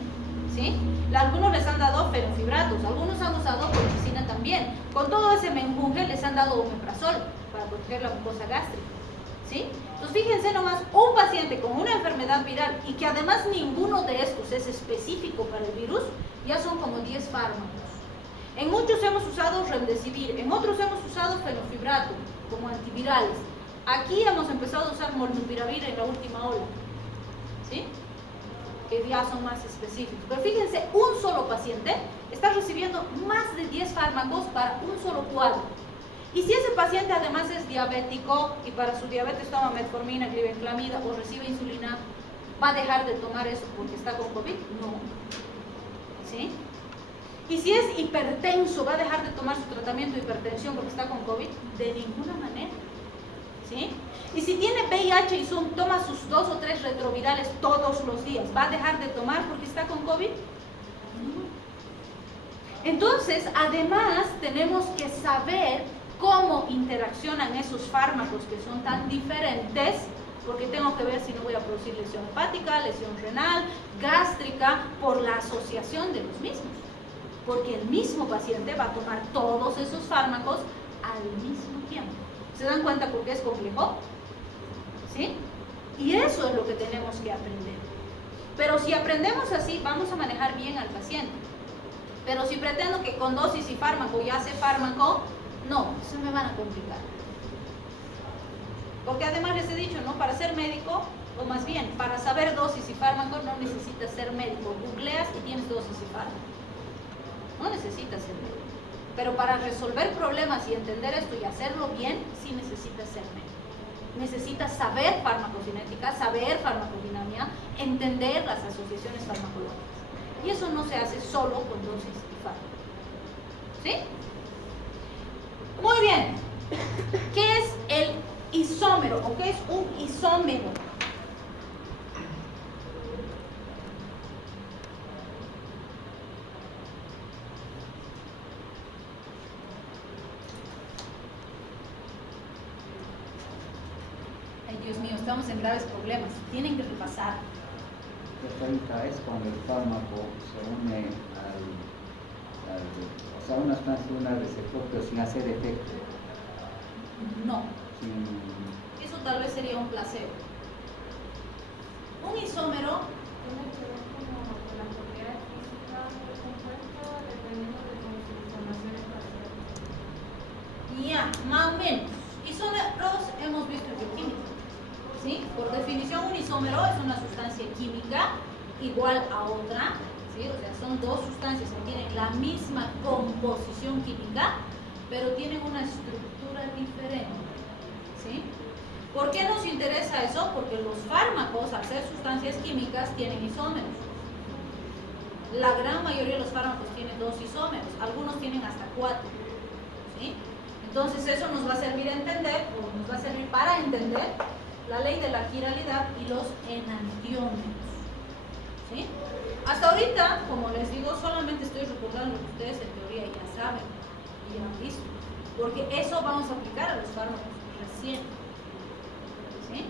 ¿sí? Algunos les han dado fenofibratos, algunos han usado colchicina también. Con todo ese menjunje les han dado omeprazol para proteger la mucosa gástrica, ¿sí? Entonces fíjense nomás, un paciente con una enfermedad viral y que además ninguno de estos es específico para el virus, ya son como 10 fármacos. En muchos hemos usado remdesivir, en otros hemos usado fenofibrato como antivirales. Aquí hemos empezado a usar molnupiravir en la última ola, ¿sí? Que ya son más específicos. Pero fíjense, un solo paciente está recibiendo más de 10 fármacos para un solo cuadro. Y si ese paciente además es diabético y para su diabetes toma metformina, glibenclamida o recibe insulina, ¿va a dejar de tomar eso porque está con COVID? No. ¿Sí? Y si es hipertenso, ¿va a dejar de tomar su tratamiento de hipertensión porque está con COVID? De ninguna manera. ¿Sí? Y si tiene VIH y toma sus 2 o 3 retrovirales todos los días, ¿va a dejar de tomar porque está con COVID? No. Entonces, además, tenemos que saber cómo interaccionan esos fármacos que son tan diferentes, porque tengo que ver si no voy a producir lesión hepática, lesión renal, gástrica, por la asociación de los mismos. Porque el mismo paciente va a tomar todos esos fármacos al mismo tiempo. ¿Se dan cuenta por qué es complejo? ¿Sí? Y eso es lo que tenemos que aprender. Pero si aprendemos así, vamos a manejar bien al paciente. Pero si pretendo que con dosis y fármaco ya sé fármaco, no, se me van a complicar. Porque además les he dicho, ¿no? Para ser médico, o más bien, para saber dosis y fármaco no necesitas ser médico. Googleas y tienes dosis y fármaco. No necesitas ser médico. Pero para resolver problemas y entender esto y hacerlo bien, sí necesitas ser médico. Necesitas saber farmacocinética, saber farmacodinamia, entender las asociaciones farmacológicas. Y eso no se hace solo con dosis y fármaco. ¿Sí? Muy bien. ¿Qué es el isómero o qué es un isómero? Ay, Dios mío, estamos en graves problemas. Tienen que repasar. Ahorita es cuando el fármaco se une o sea, una sustancia, una receptor, pero sin hacer efecto. No. Sin... Eso tal vez sería un placebo. Un isómero Tiene que ver como con la propiedad física del compuesto dependiendo de sus informaciones parciales. ya, más o menos. Isómeros hemos visto en bioquímica. ¿Sí? Por definición, un isómero es una sustancia química igual a otra. ¿Sí? O sea, son dos sustancias que tienen la misma composición química, pero tienen una estructura diferente. ¿Sí? ¿Por qué nos interesa eso? Porque los fármacos, al ser sustancias químicas, tienen isómeros. La gran mayoría de los fármacos tienen 2 isómeros, algunos tienen hasta 4. ¿Sí? Entonces eso nos va a servir a entender, o nos va a servir para entender la ley de la quiralidad y los enantiómeros. ¿Sí? Hasta ahorita, como les digo, solamente estoy recordando lo que ustedes en teoría ya saben y ya han visto, porque eso vamos a aplicar a los fármacos recién. ¿Sí?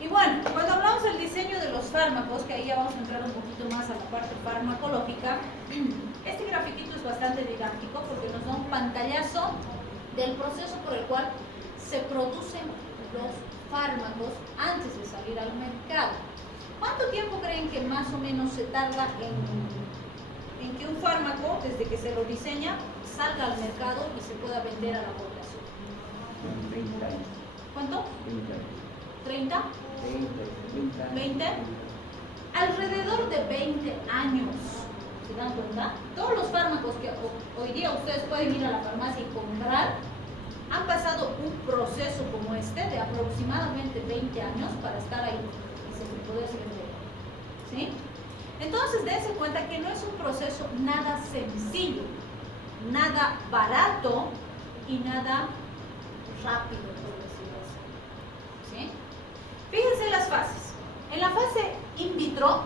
Y bueno, cuando hablamos del diseño de los fármacos, que ahí ya vamos a entrar un poquito más a la parte farmacológica, este grafiquito es bastante didáctico porque nos da un pantallazo del proceso por el cual se producen los fármacos antes de salir al mercado. ¿Cuánto tiempo creen que más o menos se tarda en que un fármaco, desde que se lo diseña, salga al mercado y se pueda vender a la población? 30 años. ¿Cuánto? 20 años. ¿30? 20 años. 20. Alrededor de 20 años. ¿Se dan cuenta? Todos los fármacos que hoy día ustedes pueden ir a la farmacia y comprar han pasado un proceso como este de aproximadamente 20 años para estar ahí y poderse vender. ¿Sí? Entonces, dense cuenta que no es un proceso nada sencillo, nada barato y nada rápido, por decirlo así. ¿Sí? Fíjense las fases. En la fase in vitro,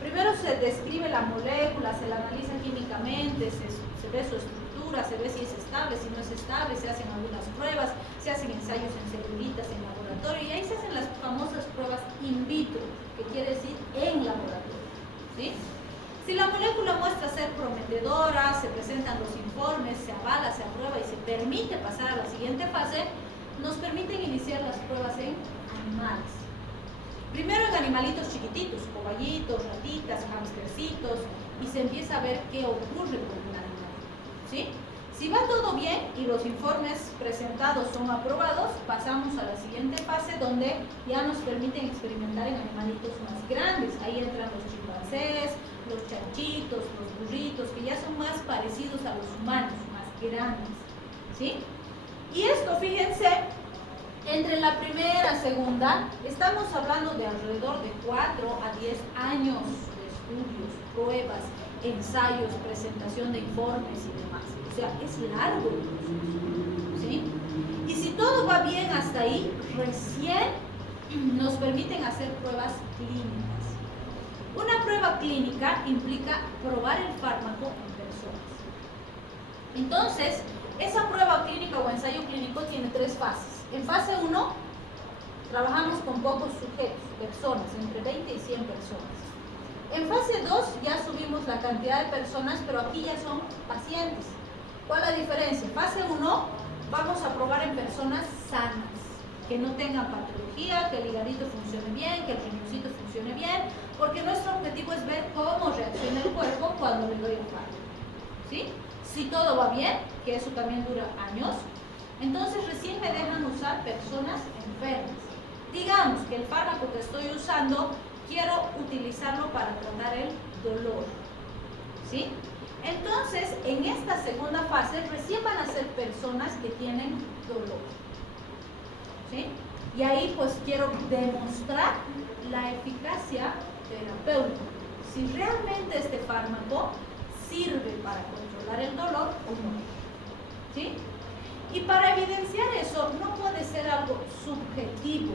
primero se describe la molécula, se la analiza químicamente, se ve su estructura, se ve si es estable, si no es estable, se hacen algunas pruebas, se hacen ensayos en celulitas, en laboratorio, y ahí se hacen las famosas pruebas in vitro, que quiere decir en laboratorio. ¿Sí? Si la molécula muestra ser prometedora, se presentan los informes, se avala, se aprueba y se permite pasar a la siguiente fase, nos permiten iniciar las pruebas en animales. Primero en animalitos chiquititos, cobayitos, ratitas, hamstercitos, y se empieza a ver qué ocurre con un animal. ¿Sí? Si va todo bien y los informes presentados son aprobados, pasamos a la siguiente fase donde ya nos permiten experimentar en animalitos más grandes. Ahí entran los chimpancés, los chanchitos, los burritos, que ya son más parecidos a los humanos, más grandes. ¿Sí? Y esto, fíjense, entre la primera y segunda, estamos hablando de alrededor de 4 a 10 años de estudios, pruebas, ensayos, presentación de informes y demás. O sea, es largo el proceso. ¿Sí? Y si todo va bien hasta ahí, recién nos permiten hacer pruebas clínicas. Una prueba clínica implica probar el fármaco en personas. Entonces, esa prueba clínica o ensayo clínico tiene 3 fases. En fase 1, trabajamos con pocos sujetos, personas, entre 20 y 100 personas. En fase 2 ya subimos la cantidad de personas, pero aquí ya son pacientes. ¿Cuál es la diferencia? Fase 1, vamos a probar en personas sanas, que no tengan patología, que el hígado funcione bien, que el riñoncito funcione bien, porque nuestro objetivo es ver cómo reacciona el cuerpo cuando le doy el fármaco. ¿Sí? Si todo va bien, que eso también dura años, entonces recién me dejan usar personas enfermas. Digamos que el fármaco que estoy usando, quiero utilizarlo para tratar el dolor. ¿Sí? Entonces, en esta segunda fase, recién van a ser personas que tienen dolor. ¿Sí? Y ahí pues quiero demostrar la eficacia terapéutica. Si realmente este fármaco sirve para controlar el dolor o no. ¿Sí? Y para evidenciar eso, no puede ser algo subjetivo.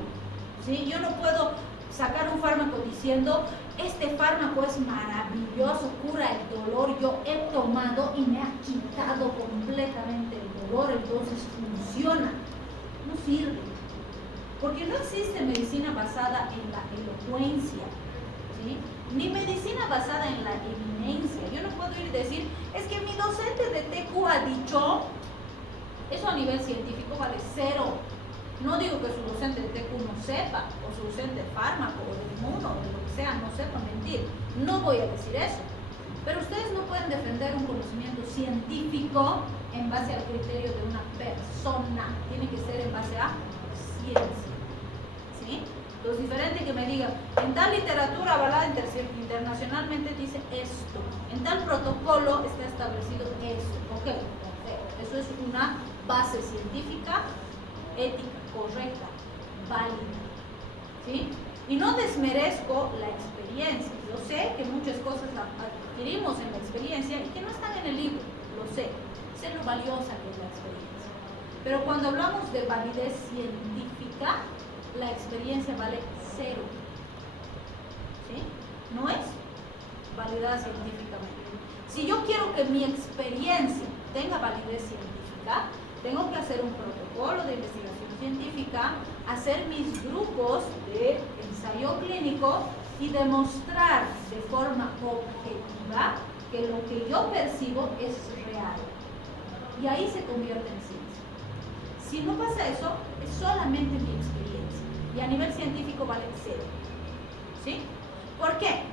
¿Sí? Yo no puedo sacar un fármaco diciendo, este fármaco es maravilloso, cura el dolor, yo he tomado y me ha quitado completamente el dolor, entonces funciona. No sirve. Porque no existe medicina basada en la elocuencia, ¿sí? Ni medicina basada en la evidencia. Yo no puedo ir y decir, es que mi docente de TQ ha dicho, eso a nivel científico vale 0. No digo que su docente de TQ no sepa, o su docente de fármaco, o de inmuno, o de lo que sea, no sepa mentir. No voy a decir eso. Pero ustedes no pueden defender un conocimiento científico en base al criterio de una persona. Tiene que ser en base a ciencia. ¿Sí? Entonces, diferente que me diga, en tal literatura avalada internacionalmente dice esto, en tal protocolo está establecido esto. Ok, perfecto. Eso es una base científica, ética, correcta, válida. ¿Sí? Y no desmerezco la experiencia. Yo sé que muchas cosas adquirimos en la experiencia y que no están en el libro, lo sé. Sé lo valiosa que es la experiencia. Pero cuando hablamos de validez científica, la experiencia vale 0. ¿Sí? No es validada científicamente. Si yo quiero que mi experiencia tenga validez científica, tengo que hacer un protocolo. protocolo de investigación científica, hacer mis grupos de ensayo clínico y demostrar de forma objetiva que lo que yo percibo es real. Y ahí se convierte en ciencia. Si no pasa eso, es solamente mi experiencia. Y a nivel científico vale cero. ¿Sí? ¿Por qué?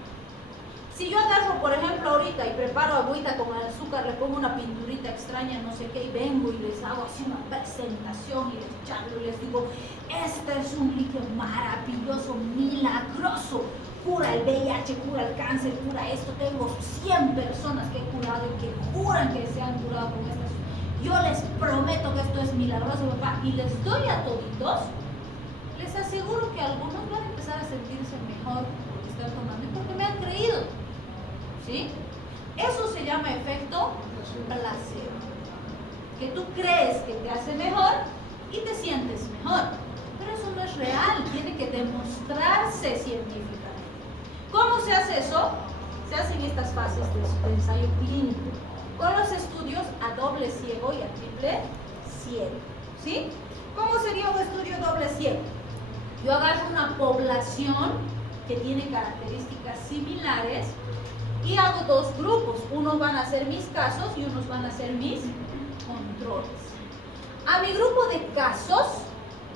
Si yo agarro, por ejemplo, ahorita y preparo agüita con azúcar, le pongo una pinturita extraña, no sé qué, y vengo y les hago así una presentación y les charlo y les digo, este es un líquido maravilloso, milagroso, cura el VIH, cura el cáncer, cura esto. Tengo 100 personas que he curado y que juran que se han curado con esto. Yo les prometo que esto es milagroso, papá, y les doy a toditos. Les aseguro que algunos van a empezar a sentirse mejor porque están tomando y porque me han creído. ¿Sí? Eso se llama efecto placebo. Que tú crees que te hace mejor y te sientes mejor. Pero eso no es real, tiene que demostrarse científicamente. ¿Cómo se hace eso? Se hacen estas fases de ensayo clínico, con los estudios a doble ciego y a triple ciego. ¿Sí? ¿Cómo sería un estudio doble ciego? Yo agarro una población que tiene características similares y hago dos grupos. Unos van a ser mis casos y unos van a ser mis controles. A mi grupo de casos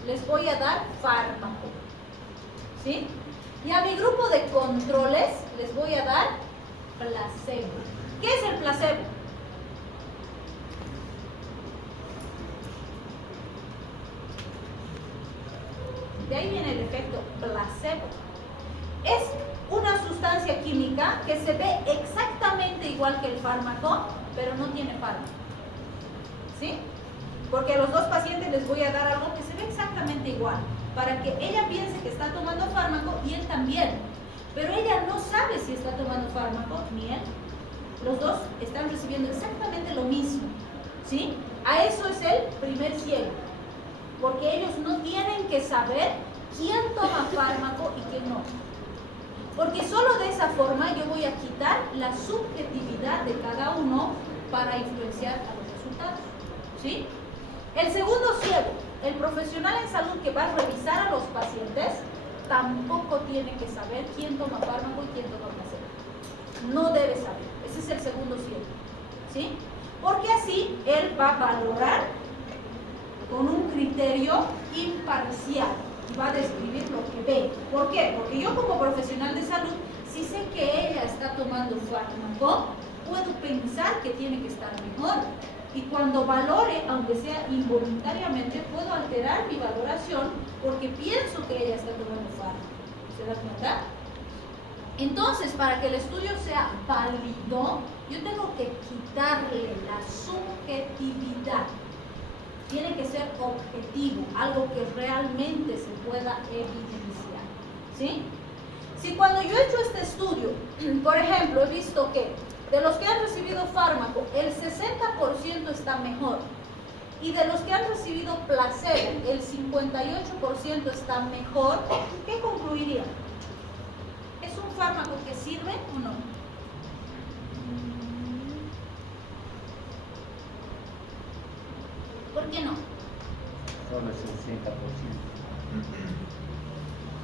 les voy a dar fármaco. ¿Sí? Y a mi grupo de controles les voy a dar placebo. ¿Qué es el placebo? De ahí viene el efecto placebo. Es una sustancia química que se ve exactamente igual que el fármaco, pero no tiene fármaco. ¿Sí? Porque a los dos pacientes les voy a dar algo que se ve exactamente igual, para que ella piense que está tomando fármaco y él también. Pero ella no sabe si está tomando fármaco, ni él. Los dos están recibiendo exactamente lo mismo. ¿Sí? A eso es el primer ciego. Porque ellos no tienen que saber quién toma fármaco y quién no. Porque solo de esa forma yo voy a quitar la subjetividad de cada uno para influenciar a los resultados. ¿Sí? El segundo ciego, el profesional en salud que va a revisar a los pacientes, tampoco tiene que saber quién toma fármaco y quién toma placebo. No debe saber. Ese es el segundo ciego. ¿Sí? Porque así él va a valorar con un criterio imparcial y va a describir lo que ve. ¿Por qué? Porque yo como profesional de salud, si sé que ella está tomando fármaco, puedo pensar que tiene que estar mejor. Y cuando valore, aunque sea involuntariamente, puedo alterar mi valoración porque pienso que ella está tomando fármaco. ¿Se da cuenta? Entonces, para que el estudio sea válido, yo tengo que quitarle la subjetividad. Tiene que ser objetivo, algo que realmente se pueda evidenciar. ¿Sí? Si cuando yo he hecho este estudio, por ejemplo, he visto que de los que han recibido fármaco, el 60% está mejor, y de los que han recibido placebo, el 58% está mejor, ¿qué concluiría? ¿Es un fármaco que sirve o no? ¿Por qué no? Solo el 60%.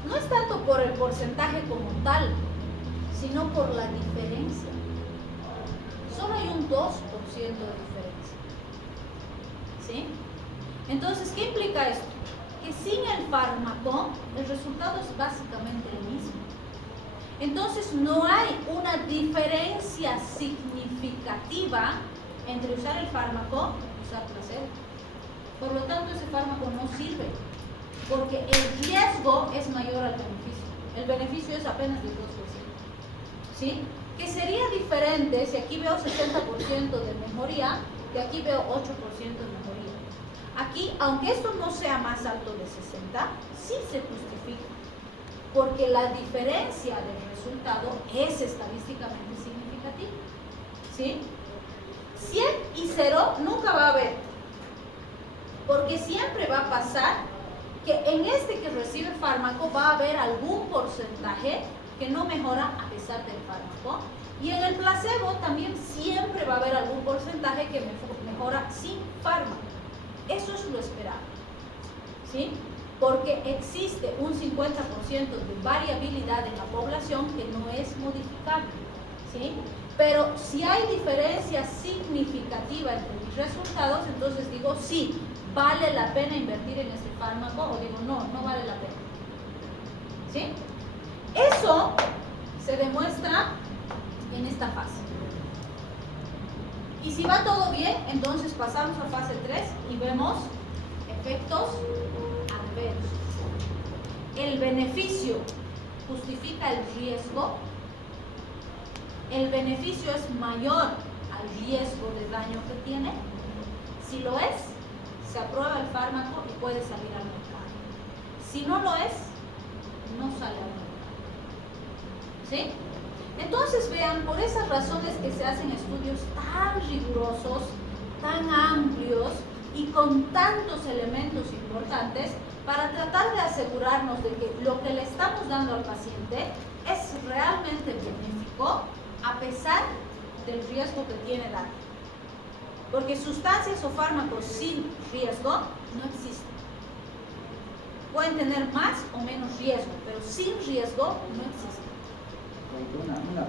No es tanto por el porcentaje como tal, sino por la diferencia. Solo hay un 2% de diferencia. ¿Sí? Entonces, ¿qué implica esto? Que sin el fármaco, el resultado es básicamente el mismo. Entonces, no hay una diferencia significativa entre usar el fármaco y usar placebo. Por lo tanto, ese fármaco no sirve, porque el riesgo es mayor al beneficio. El beneficio es apenas del 2%. ¿Sí? Que sería diferente si aquí veo 60% de mejoría, que aquí veo 8% de mejoría. Aquí, aunque esto no sea más alto de 60, sí se justifica, porque la diferencia del resultado es estadísticamente significativa. ¿Sí? 100 y 0 nunca va a haber, porque siempre va a pasar que en este que recibe fármaco va a haber algún porcentaje que no mejora a pesar del fármaco, y en el placebo también siempre va a haber algún porcentaje que mejora sin fármaco. Eso es lo esperable, ¿sí? Porque existe un 50% de variabilidad en la población que no es modificable, ¿sí? Pero si hay diferencia significativa entre mis resultados, entonces digo, sí, vale la pena invertir en este fármaco, o digo, no, no vale la pena, ¿sí? Eso se demuestra en esta fase. Y si va todo bien, entonces pasamos a fase 3 y vemos efectos adversos. El beneficio justifica el riesgo. El beneficio es mayor al riesgo de daño que tiene. Si lo es, se aprueba el fármaco y puede salir al mercado. Si no lo es, no sale al mercado. ¿Sí? Entonces vean, por esas razones que se hacen estudios tan rigurosos, tan amplios y con tantos elementos importantes para tratar de asegurarnos de que lo que le estamos dando al paciente es realmente benéfico a pesar del riesgo que tiene daño. Porque sustancias o fármacos sin riesgo no existen. Pueden tener más o menos riesgo, pero sin riesgo no existen. Es una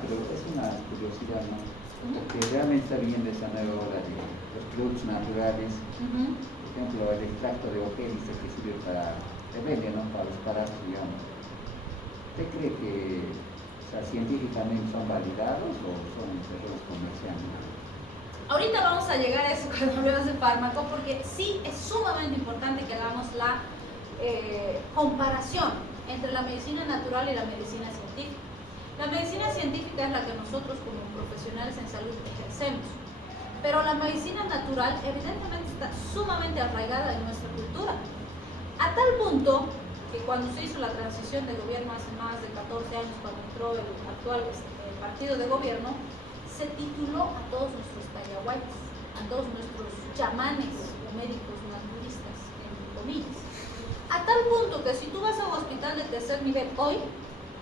curiosidad, ¿no? Porque realmente está viendo esa nueva ola de los productos naturales. Por ejemplo, el extracto de hoja dice que sirve para rebelde, ¿no? Para los parásitos, digamos. ¿Usted cree que científicamente son validados o son errores comerciales? Ahorita vamos a llegar a eso cuando hablemos de fármaco, porque sí es sumamente importante que hagamos la comparación entre la medicina natural y la medicina científica. La medicina científica es la que nosotros como profesionales en salud ejercemos, pero la medicina natural evidentemente está sumamente arraigada en nuestra cultura, a tal punto que cuando se hizo la transición de gobierno hace más de 14 años, cuando entró el actual partido de gobierno, se tituló a todos nuestros tayahuayas, a todos nuestros chamanes o médicos naturistas, en comillas, a tal punto que si tú vas a un hospital de tercer nivel hoy,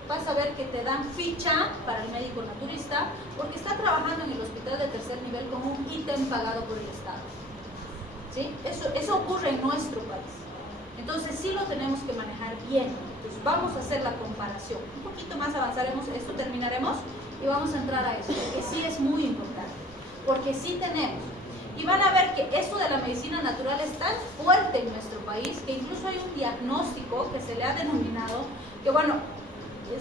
vas a ver que te dan ficha para el médico naturista porque está trabajando en el hospital de tercer nivel con un ítem pagado por el Estado. ¿Sí? Eso ocurre en nuestro país. Entonces sí lo tenemos que manejar bien. Entonces vamos a hacer la comparación. Un poquito más avanzaremos, esto terminaremos y vamos a entrar a eso, porque sí es muy importante. Porque sí tenemos. Y van a ver que esto de la medicina natural es tan fuerte en nuestro país que incluso hay un diagnóstico que se le ha denominado, que bueno,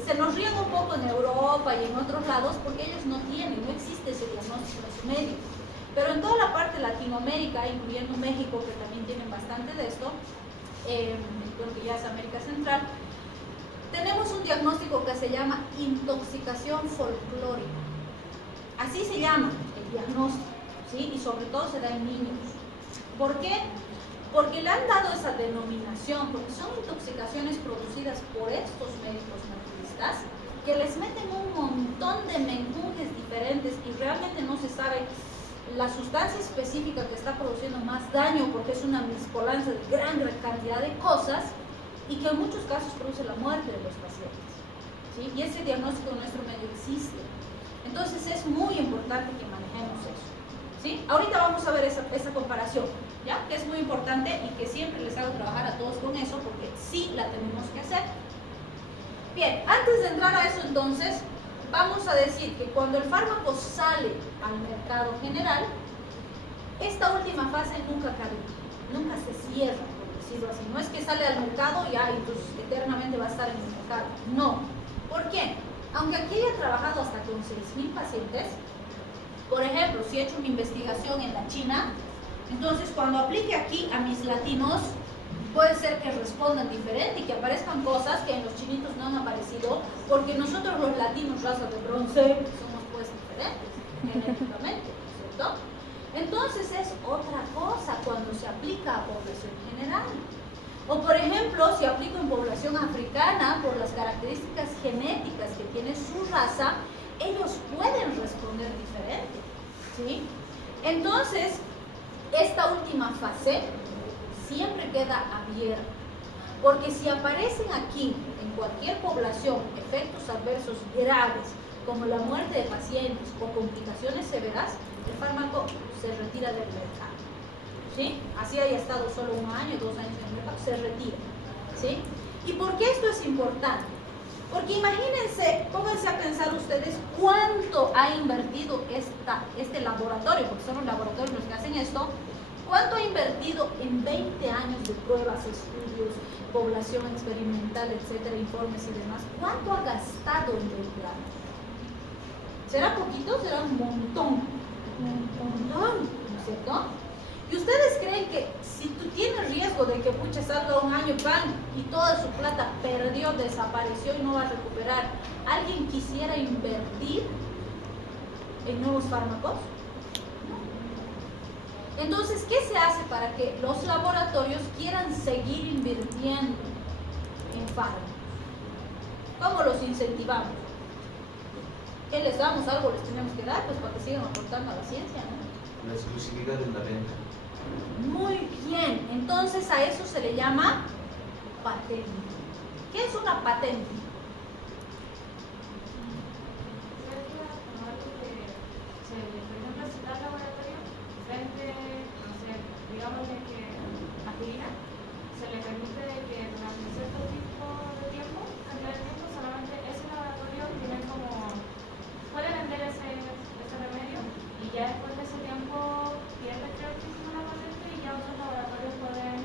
se nos ríen un poco en Europa y en otros lados porque ellos no tienen, no existe ese diagnóstico en su medio. Pero en toda la parte de Latinoamérica, incluyendo México, que también tienen bastante de esto, bueno, que ya es América Central, tenemos un diagnóstico que se llama intoxicación folclórica. Así se llama el diagnóstico, ¿sí? Y sobre todo se da en niños. ¿Por qué? Porque le han dado esa denominación, porque son intoxicaciones producidas por estos médicos naturistas que les meten un montón de menjunjes diferentes y realmente no se sabe la sustancia específica que está produciendo más daño porque es una mezcolanza de gran cantidad de cosas y que en muchos casos produce la muerte de los pacientes, ¿sí? Y ese diagnóstico en nuestro medio existe. Entonces es muy importante que manejemos eso, ¿sí? Ahorita vamos a ver esa comparación, ¿ya? Que es muy importante y que siempre les hago trabajar a todos con eso porque sí la tenemos que hacer. Bien, antes de entrar a eso entonces, vamos a decir que cuando el fármaco sale al mercado general, esta última fase nunca caduca, nunca se cierra, por decirlo así. No es que sale al mercado y ya, entonces eternamente va a estar en el mercado. No. ¿Por qué? Aunque aquí haya trabajado hasta con 6.000 pacientes, por ejemplo, si he hecho mi investigación en la China, entonces cuando aplique aquí a mis latinos, puede ser que respondan diferente y que aparezcan cosas que en los chinitos no han aparecido, porque nosotros los latinos, raza de bronce, somos pues diferentes genéticamente, ¿cierto? Entonces es otra cosa cuando se aplica a población general. O por ejemplo, si aplico en población africana, por las características genéticas que tiene su raza, ellos pueden responder diferente, ¿sí? Entonces, esta última fase siempre queda abierta, porque si aparecen aquí, en cualquier población, efectos adversos graves, como la muerte de pacientes o complicaciones severas, el fármaco se retira del mercado. ¿sí? Así haya estado solo 1 año, 2 años en el mercado, se retira, ¿sí? ¿Y por qué esto es importante? Porque imagínense, pónganse a pensar ustedes cuánto ha invertido este laboratorio, porque son los laboratorios los que hacen esto, cuánto ha invertido en 20 años de pruebas, estudios, población experimental, etcétera, informes y demás. ¿Cuánto ha gastado en 20 años? ¿Será poquito? ¿Será un montón? Un montón, ¿no es cierto? ¿Y ustedes creen que si tú tienes riesgo de que pucha salga 1 año pan y toda su plata perdió, desapareció y no va a recuperar, alguien quisiera invertir en nuevos fármacos? No. Entonces, ¿qué se hace para que los laboratorios quieran seguir invirtiendo en fármacos? ¿Cómo los incentivamos? ¿Qué les damos? Algo les tenemos que dar, pues para que sigan aportando a la ciencia, ¿no? La exclusividad en la venta. Muy bien, entonces a eso se le llama patente. ¿Qué es una patente? Por ejemplo, si da el laboratorio, vende, no sé, digámosle que aspirina, se le permite que durante cierto tipo de tiempo, cantidad de tiempo, solamente ese laboratorio tiene como, puede vender ese remedio y ya después de ese tiempo pierde, creo que es una patente y ya otros laboratorios pueden,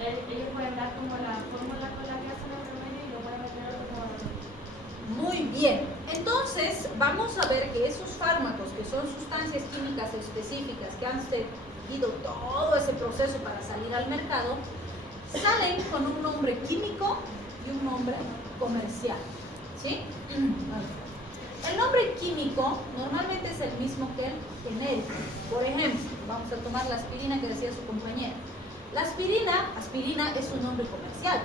ellos pueden dar como la fórmula con la que hacen el remedio y lo pueden vender a otros laboratorios. Muy bien, entonces vamos a ver que esos fármacos, que son sustancias químicas específicas que han seguido todo ese proceso para salir al mercado, salen con un nombre químico y un nombre comercial, ¿sí? El nombre químico normalmente es el mismo que el genérico. Por ejemplo, vamos a tomar la aspirina que decía su compañera. La aspirina es un nombre comercial,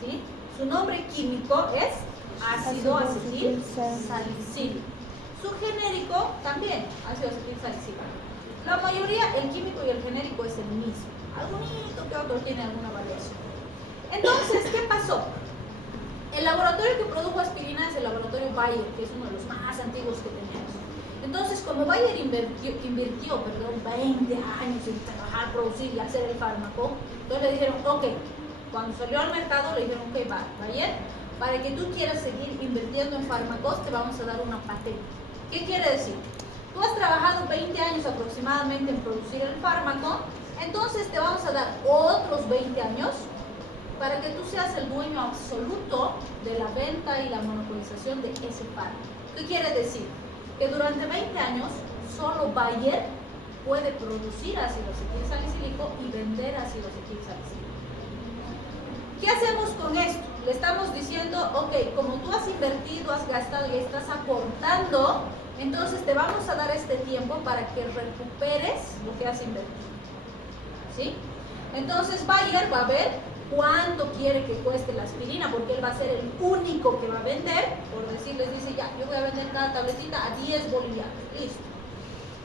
¿sí? Su nombre químico es ácido acetil salicílico. Su genérico también, ácido acetil salicílico. La mayoría, el químico y el genérico es el mismo. Alguno que otro tiene alguna variación. Entonces, ¿qué pasó? El laboratorio que produjo aspirina es el laboratorio Bayer, que es uno de los más antiguos que tenemos. Entonces, como Bayer invirtió 20 años en trabajar, producir y hacer el fármaco, entonces le dijeron, ok, cuando salió al mercado le dijeron, ok, Bayer, para que tú quieras seguir invirtiendo en fármacos, te vamos a dar una patente. ¿Qué quiere decir? Tú has trabajado 20 años aproximadamente en producir el fármaco, entonces te vamos a dar otros 20 años para que tú seas el dueño absoluto de la venta y la monopolización de ese fármaco. ¿Qué quiere decir? Que durante 20 años solo Bayer puede producir ácido acetil salicílico y vender ácido acetil salicílico. ¿Qué hacemos con esto? Le estamos diciendo, ok, como tú has invertido, has gastado y estás aportando, entonces te vamos a dar este tiempo para que recuperes lo que has invertido, ¿sí? Entonces Bayer va a ver cuánto quiere que cueste la aspirina, porque él va a ser el único que va a vender, por decirles, dice ya, yo voy a vender cada tabletita a 10 bolivianos, listo.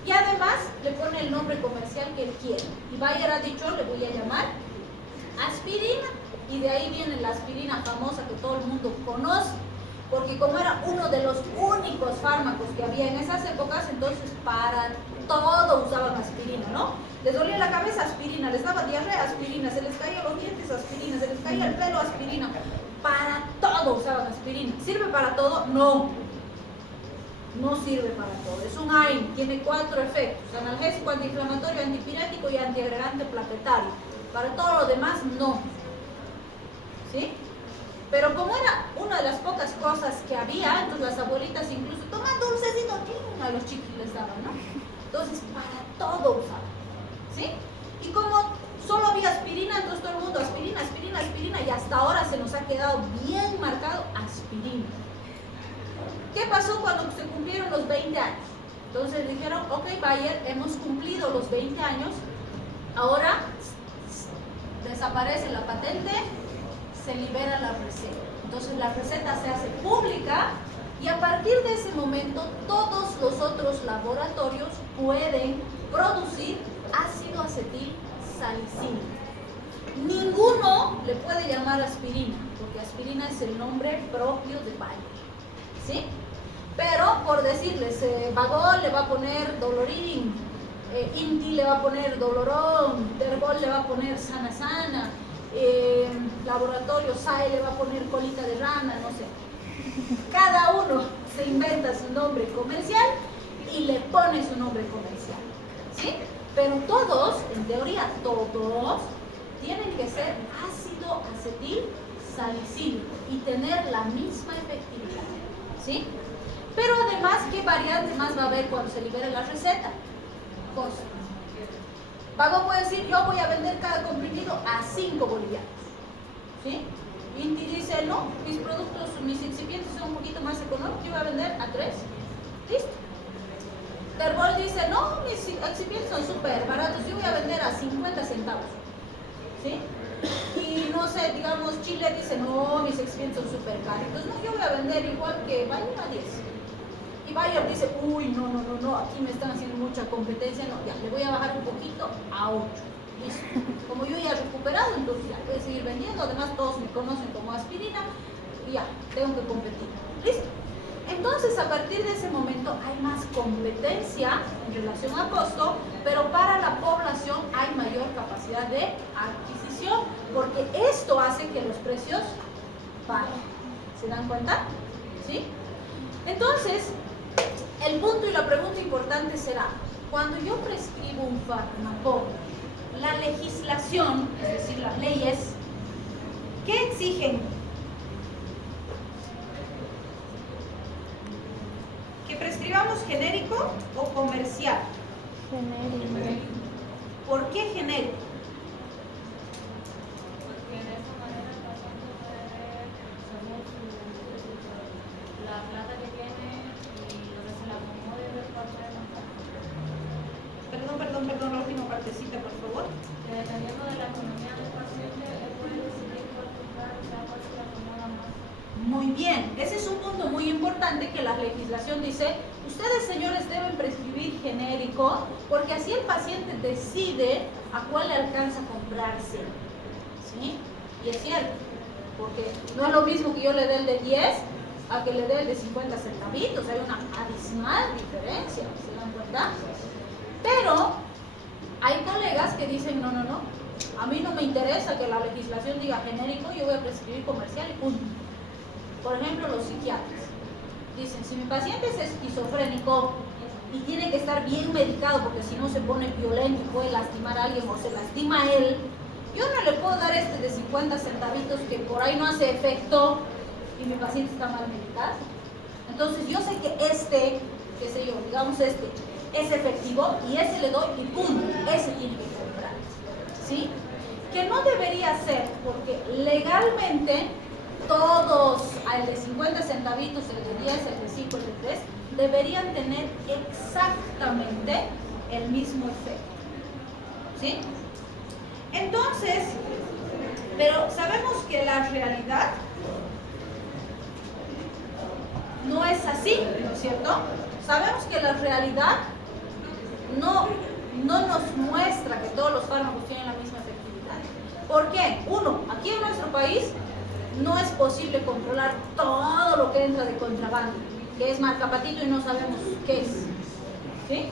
Y además le pone el nombre comercial que él quiere. Y Bayer ha dicho, le voy a llamar aspirina, y de ahí viene la aspirina famosa que todo el mundo conoce, porque como era uno de los únicos fármacos que había en esas épocas, entonces para todo usaban aspirina, ¿no? Les dolía la cabeza, aspirina, les daba diarrea, aspirina, se les caían los dientes, aspirina, se les caía el pelo, aspirina. Para todo usaban aspirina. ¿Sirve para todo? No. No sirve para todo. Es un AINE, tiene 4 efectos: analgésico, antiinflamatorio, antipirético y antiagregante plaquetario. Para todo lo demás, no. ¿Sí? Pero como era una de las pocas cosas que había, entonces las abuelitas incluso toman dulcecito, a los chiquis les daban, ¿no? Entonces, para todo usaban. ¿Sí? Y como solo había aspirina, entonces todo el mundo aspirina, aspirina, aspirina, y hasta ahora se nos ha quedado bien marcado aspirina. ¿Qué pasó cuando se cumplieron los 20 años? Entonces dijeron, ok, Bayer, hemos cumplido los 20 años, ahora desaparece la patente, se libera la receta. Entonces la receta se hace pública y a partir de ese momento todos los otros laboratorios pueden producir ácido acetil salicílico. Ninguno le puede llamar aspirina, porque aspirina es el nombre propio de Bayer, ¿sí? Pero por decirles, Bagol le va a poner Dolorín, Inti le va a poner dolorón, Terbol le va a poner sana sana, Laboratorio SAE le va a poner colita de rana, no sé. Cada uno se inventa su nombre comercial y le pone su nombre comercial, ¿sí? Pero todos, en teoría, todos tienen que ser ácido acetil salicílico y tener la misma efectividad, ¿sí? Pero además, ¿qué variante más va a haber cuando se libere la receta? Costo. Pago puede decir, yo voy a vender cada comprimido a 5 bolivianos, ¿sí? Inti dice, no, mis productos, mis excipientes son un poquito más económicos, yo voy a vender a 3. Listo. Terbol dice, no, mis excipientes son súper baratos, yo voy a vender a 50 centavos, ¿sí? Y no sé, digamos, Chile dice, no, mis excipientes son súper caros, no, yo voy a vender igual que Bayer a 10. Y Bayer dice, uy, no, aquí me están haciendo mucha competencia, no, ya, le voy a bajar un poquito a 8. Listo. Como yo ya he recuperado, entonces ya voy a seguir vendiendo, además todos me conocen como aspirina y ya, tengo que competir. Listo. Entonces, a partir de ese momento hay más competencia en relación a costo, pero para la población hay mayor capacidad de adquisición, porque esto hace que los precios bajen. ¿Se dan cuenta? ¿Sí? Entonces, el punto y la pregunta importante será, cuando yo prescribo un fármaco, la legislación, es decir, las leyes, ¿qué exigen? ¿Que prescribamos genérico o comercial? Genérico. ¿Por qué genérico? Porque de esa manera el paciente puede ver según la plata que tiene y lo que se le acomode del cuarto de Perdón, la última partecita, por favor. que dependiendo de la economía del paciente, él puede decidir cuál comprar, o sea, cuál se le acomoda más. Muy bien, ese es un punto muy importante que la legislación dice, ustedes señores deben prescribir genérico porque así el paciente decide a cuál le alcanza a comprarse, ¿sí? Y es cierto, porque no es lo mismo que yo le dé el de 10 a que le dé el de 50 centavitos, hay una abismal diferencia, ¿se dan cuenta? Pero hay colegas que dicen, no, a mí no me interesa que la legislación diga genérico, yo voy a prescribir comercial y punto. Por ejemplo, los psiquiatras dicen, si mi paciente es esquizofrénico y tiene que estar bien medicado porque si no se pone violento y puede lastimar a alguien o se lastima a él, yo no le puedo dar este de 50 centavitos que por ahí no hace efecto y mi paciente está mal medicado. Entonces yo sé que este, qué sé yo, digamos este, es efectivo y ese le doy y ¡pum! Ese tiene que comprar, ¿sí? Que no debería ser porque legalmente todos, el de 50 centavitos, el de 10, el de 5, el de 3, deberían tener exactamente el mismo efecto, ¿sí? Entonces, pero sabemos que la realidad no es así, ¿no es cierto? Sabemos que la realidad no nos muestra que todos los fármacos tienen la misma efectividad. ¿Por qué? Uno, aquí en nuestro país no es posible controlar todo lo que entra de contrabando, que es marcapatito y no sabemos qué es, ¿sí?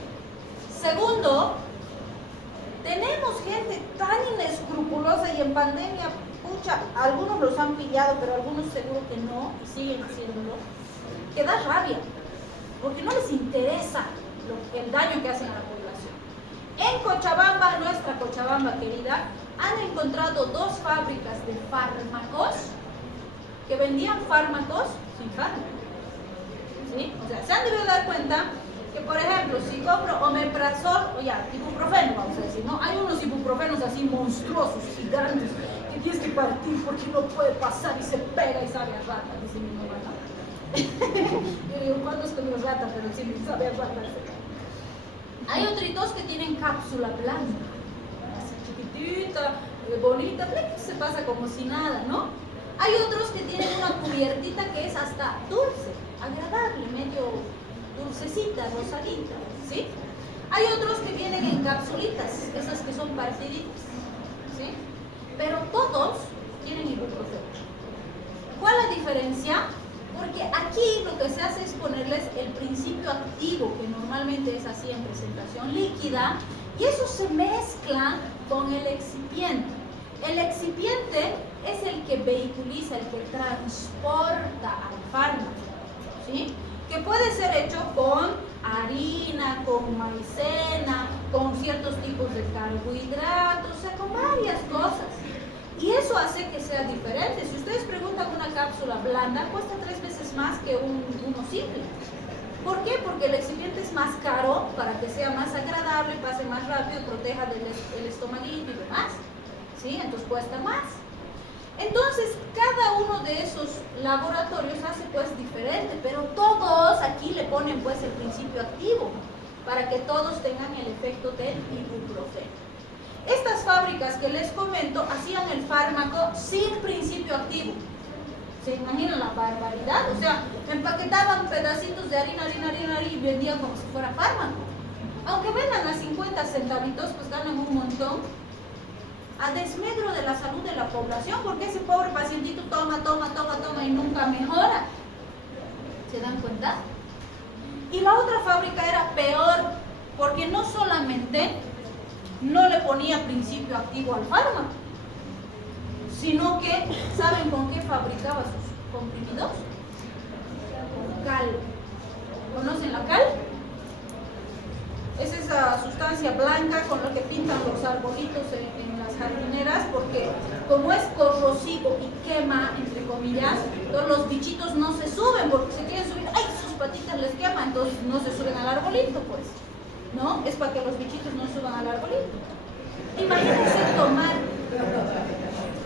Segundo, tenemos gente tan inescrupulosa y en pandemia, pucha, algunos los han pillado, pero algunos seguro que no, y siguen haciéndolo, que da rabia, porque no les interesa el daño que hacen a la población. En Cochabamba, nuestra Cochabamba querida, han encontrado 2 fábricas de fármacos que vendían fármacos sin fármacos, ¿sí? O sea, se han debido dar cuenta que, por ejemplo, si compro omeprazol, o ya, ibuprofeno, vamos a decir, ¿no? Hay unos ibuprofenos así monstruosos, gigantes, que tienes que partir porque no puede pasar y se pega y sabe a rata, dice mi mamá, ¿no? Yo digo, ¿cuándo es comido rata? Pero sí, sabe a rata. Hay otros que tienen cápsula blanca, así chiquitita, bonita, se pasa como si nada, ¿no? Hay otros que tienen una cubiertita que es hasta dulce, agradable, medio dulcecita, rosadita, ¿sí? Hay otros que vienen en capsulitas, esas que son partiditas, ¿sí? Pero todos tienen ibuprofeno. ¿Cuál es la diferencia? Porque aquí lo que se hace es ponerles el principio activo, que normalmente es así en presentación líquida, y eso se mezcla con el excipiente. El excipiente es el que vehiculiza, el que transporta al fármaco, ¿sí? Que puede ser hecho con harina, con maicena, con ciertos tipos de carbohidratos, o sea, con varias cosas. Y eso hace que sea diferente. Si ustedes preguntan, una cápsula blanda cuesta 3 veces más que uno simple. ¿Por qué? Porque el excipiente es más caro para que sea más agradable, pase más rápido, proteja el estomaguito y demás. ¿Sí? Entonces cuesta más. Entonces, cada uno de esos laboratorios hace pues diferente, pero todos aquí le ponen pues el principio activo para que todos tengan el efecto del ibuprofeno. Estas fábricas que les comento hacían el fármaco sin principio activo. ¿Se imaginan la barbaridad? O sea, empaquetaban pedacitos de harina y vendían como si fuera fármaco. Aunque vendan a 50 centavitos, pues ganan un montón, a desmedro de la salud de la población, porque ese pobre pacientito toma y nunca mejora. ¿Se dan cuenta? Y la otra fábrica era peor, porque no solamente no le ponía principio activo al fármaco, sino que, ¿saben con qué fabricaba sus comprimidos? Con cal. ¿Conocen la cal? Es esa sustancia blanca con la que pintan los arbolitos en las jardineras, porque como es corrosivo y quema, entre comillas, todos los bichitos no se suben, porque se quieren subir, ¡ay! Sus patitas les queman, entonces no se suben al arbolito, pues, ¿no? Es para que los bichitos no suban al arbolito. Imagínense tomar,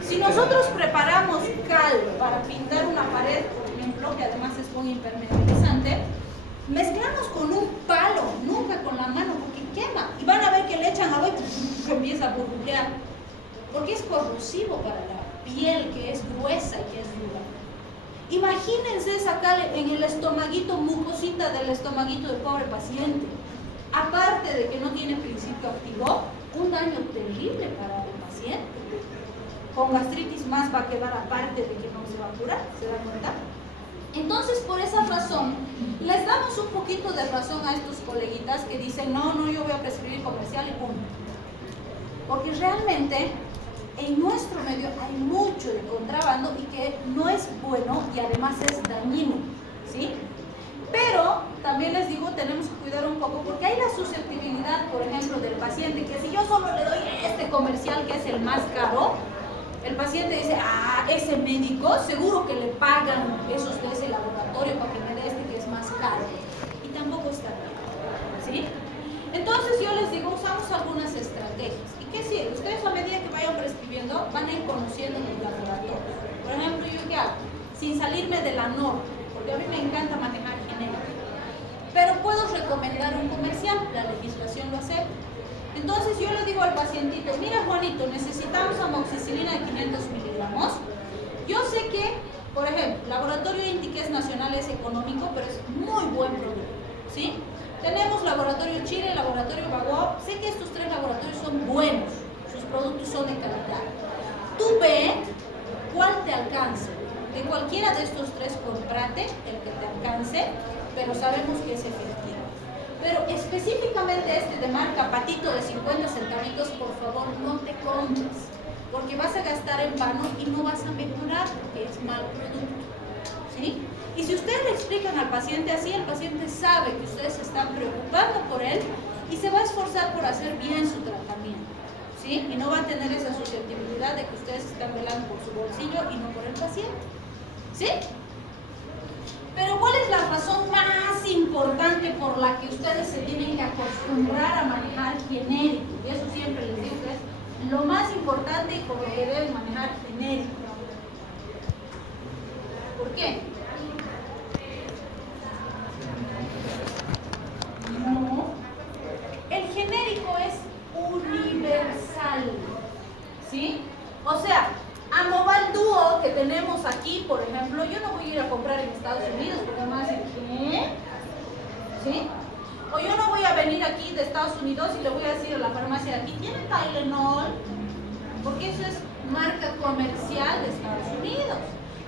si nosotros preparamos cal para pintar una pared, por ejemplo, que además es muy impermeabilizante, mezclamos con un palo, nunca con la mano, porque quema. Y van a ver que le echan agua y empieza a burbujear. Porque es corrosivo para la piel, que es gruesa y que es dura. Imagínense esa cal en el estomaguito, mucosita del estomaguito del pobre paciente. Aparte de que no tiene principio activo, un daño terrible para el paciente. Con gastritis más va a quedar, aparte de que no se va a curar, ¿se dan cuenta? Entonces, por esa razón, les damos un poquito de razón a estos coleguitas que dicen, no, yo voy a prescribir comercial y punto. Porque realmente, en nuestro medio hay mucho de contrabando y que no es bueno y además es dañino, ¿sí? Pero, también les digo, tenemos que cuidar un poco porque hay la susceptibilidad, por ejemplo, del paciente, que si yo solo le doy este comercial que es el más caro, el paciente dice, ese médico seguro que le pagan esos de ese laboratorio para que me dé este que es más caro. Y tampoco está bien, ¿sí? Entonces yo les digo, usamos algunas estrategias. ¿Y qué sí? Ustedes a medida que vayan prescribiendo van a ir conociendo los laboratorios. Por ejemplo, ¿yo qué hago? Sin salirme de la norma, porque a mí me encanta manejar genérico. Pero puedo recomendar un comercial, la legislación lo acepta. Entonces yo le digo al pacientito, mira Juanito, necesitamos amoxicilina de 500 miligramos. Yo sé que, por ejemplo, Laboratorio INTI, que es nacional, es económico, pero es muy buen producto, ¿sí? Tenemos Laboratorio Chile, Laboratorio Bagua, sé que estos 3 laboratorios son buenos, sus productos son de calidad. Tú ve cuál te alcance. De cualquiera de estos 3 comprate el que te alcance, pero sabemos que es efectivo. Pero específicamente este de marca Patito de 50 centavitos, por favor, no te compres, porque vas a gastar en vano y no vas a mejorar, porque es mal producto, ¿sí? Y si ustedes le explican al paciente así, el paciente sabe que ustedes se están preocupando por él y se va a esforzar por hacer bien su tratamiento, ¿sí? Y no va a tener esa susceptibilidad de que ustedes están velando por su bolsillo y no por el paciente, ¿sí? Pero ¿cuál es la razón más importante por la que ustedes se tienen que acostumbrar a manejar genérico? Y eso siempre les digo que es lo más importante y por lo que deben manejar genérico. ¿Por qué? No. El genérico es universal, ¿sí? O sea, Amoval Duo que tenemos aquí, por ejemplo, yo no voy a ir a comprar en Estados Unidos porque me van a decir, ¿qué? ¿Sí? O yo no voy a venir aquí de Estados Unidos y le voy a decir a la farmacia de aquí, ¿tiene Tylenol? Porque eso es marca comercial de Estados Unidos.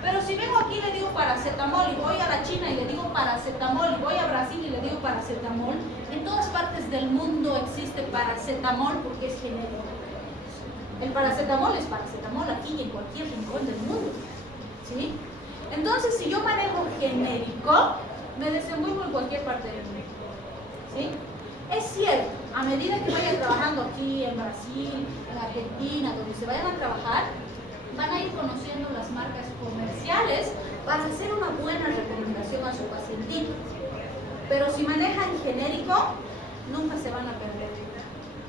Pero si vengo aquí y le digo paracetamol, y voy a la China y le digo paracetamol, y voy a Brasil y le digo paracetamol, en todas partes del mundo existe paracetamol porque es genérico. El paracetamol es paracetamol aquí y en cualquier rincón del mundo, ¿sí? Entonces, si yo manejo genérico, me desenvuelvo en cualquier parte del mundo, ¿sí? Es cierto, a medida que vayan trabajando aquí en Brasil, en Argentina, donde se vayan a trabajar, van a ir conociendo las marcas comerciales para hacer una buena recomendación a su pacientito. Pero si manejan genérico, nunca se van a perder,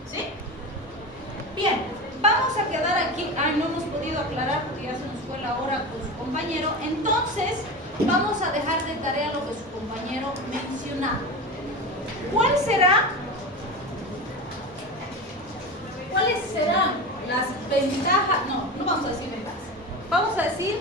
¿sí? Bien, vamos a quedar aquí. Ay, no hemos podido aclarar porque ya se nos fue la hora con su compañero. Entonces, vamos a dejar de tarea lo que su compañero mencionaba. ¿Cuáles serán las ventajas? No vamos a decir ventajas. Vamos a decir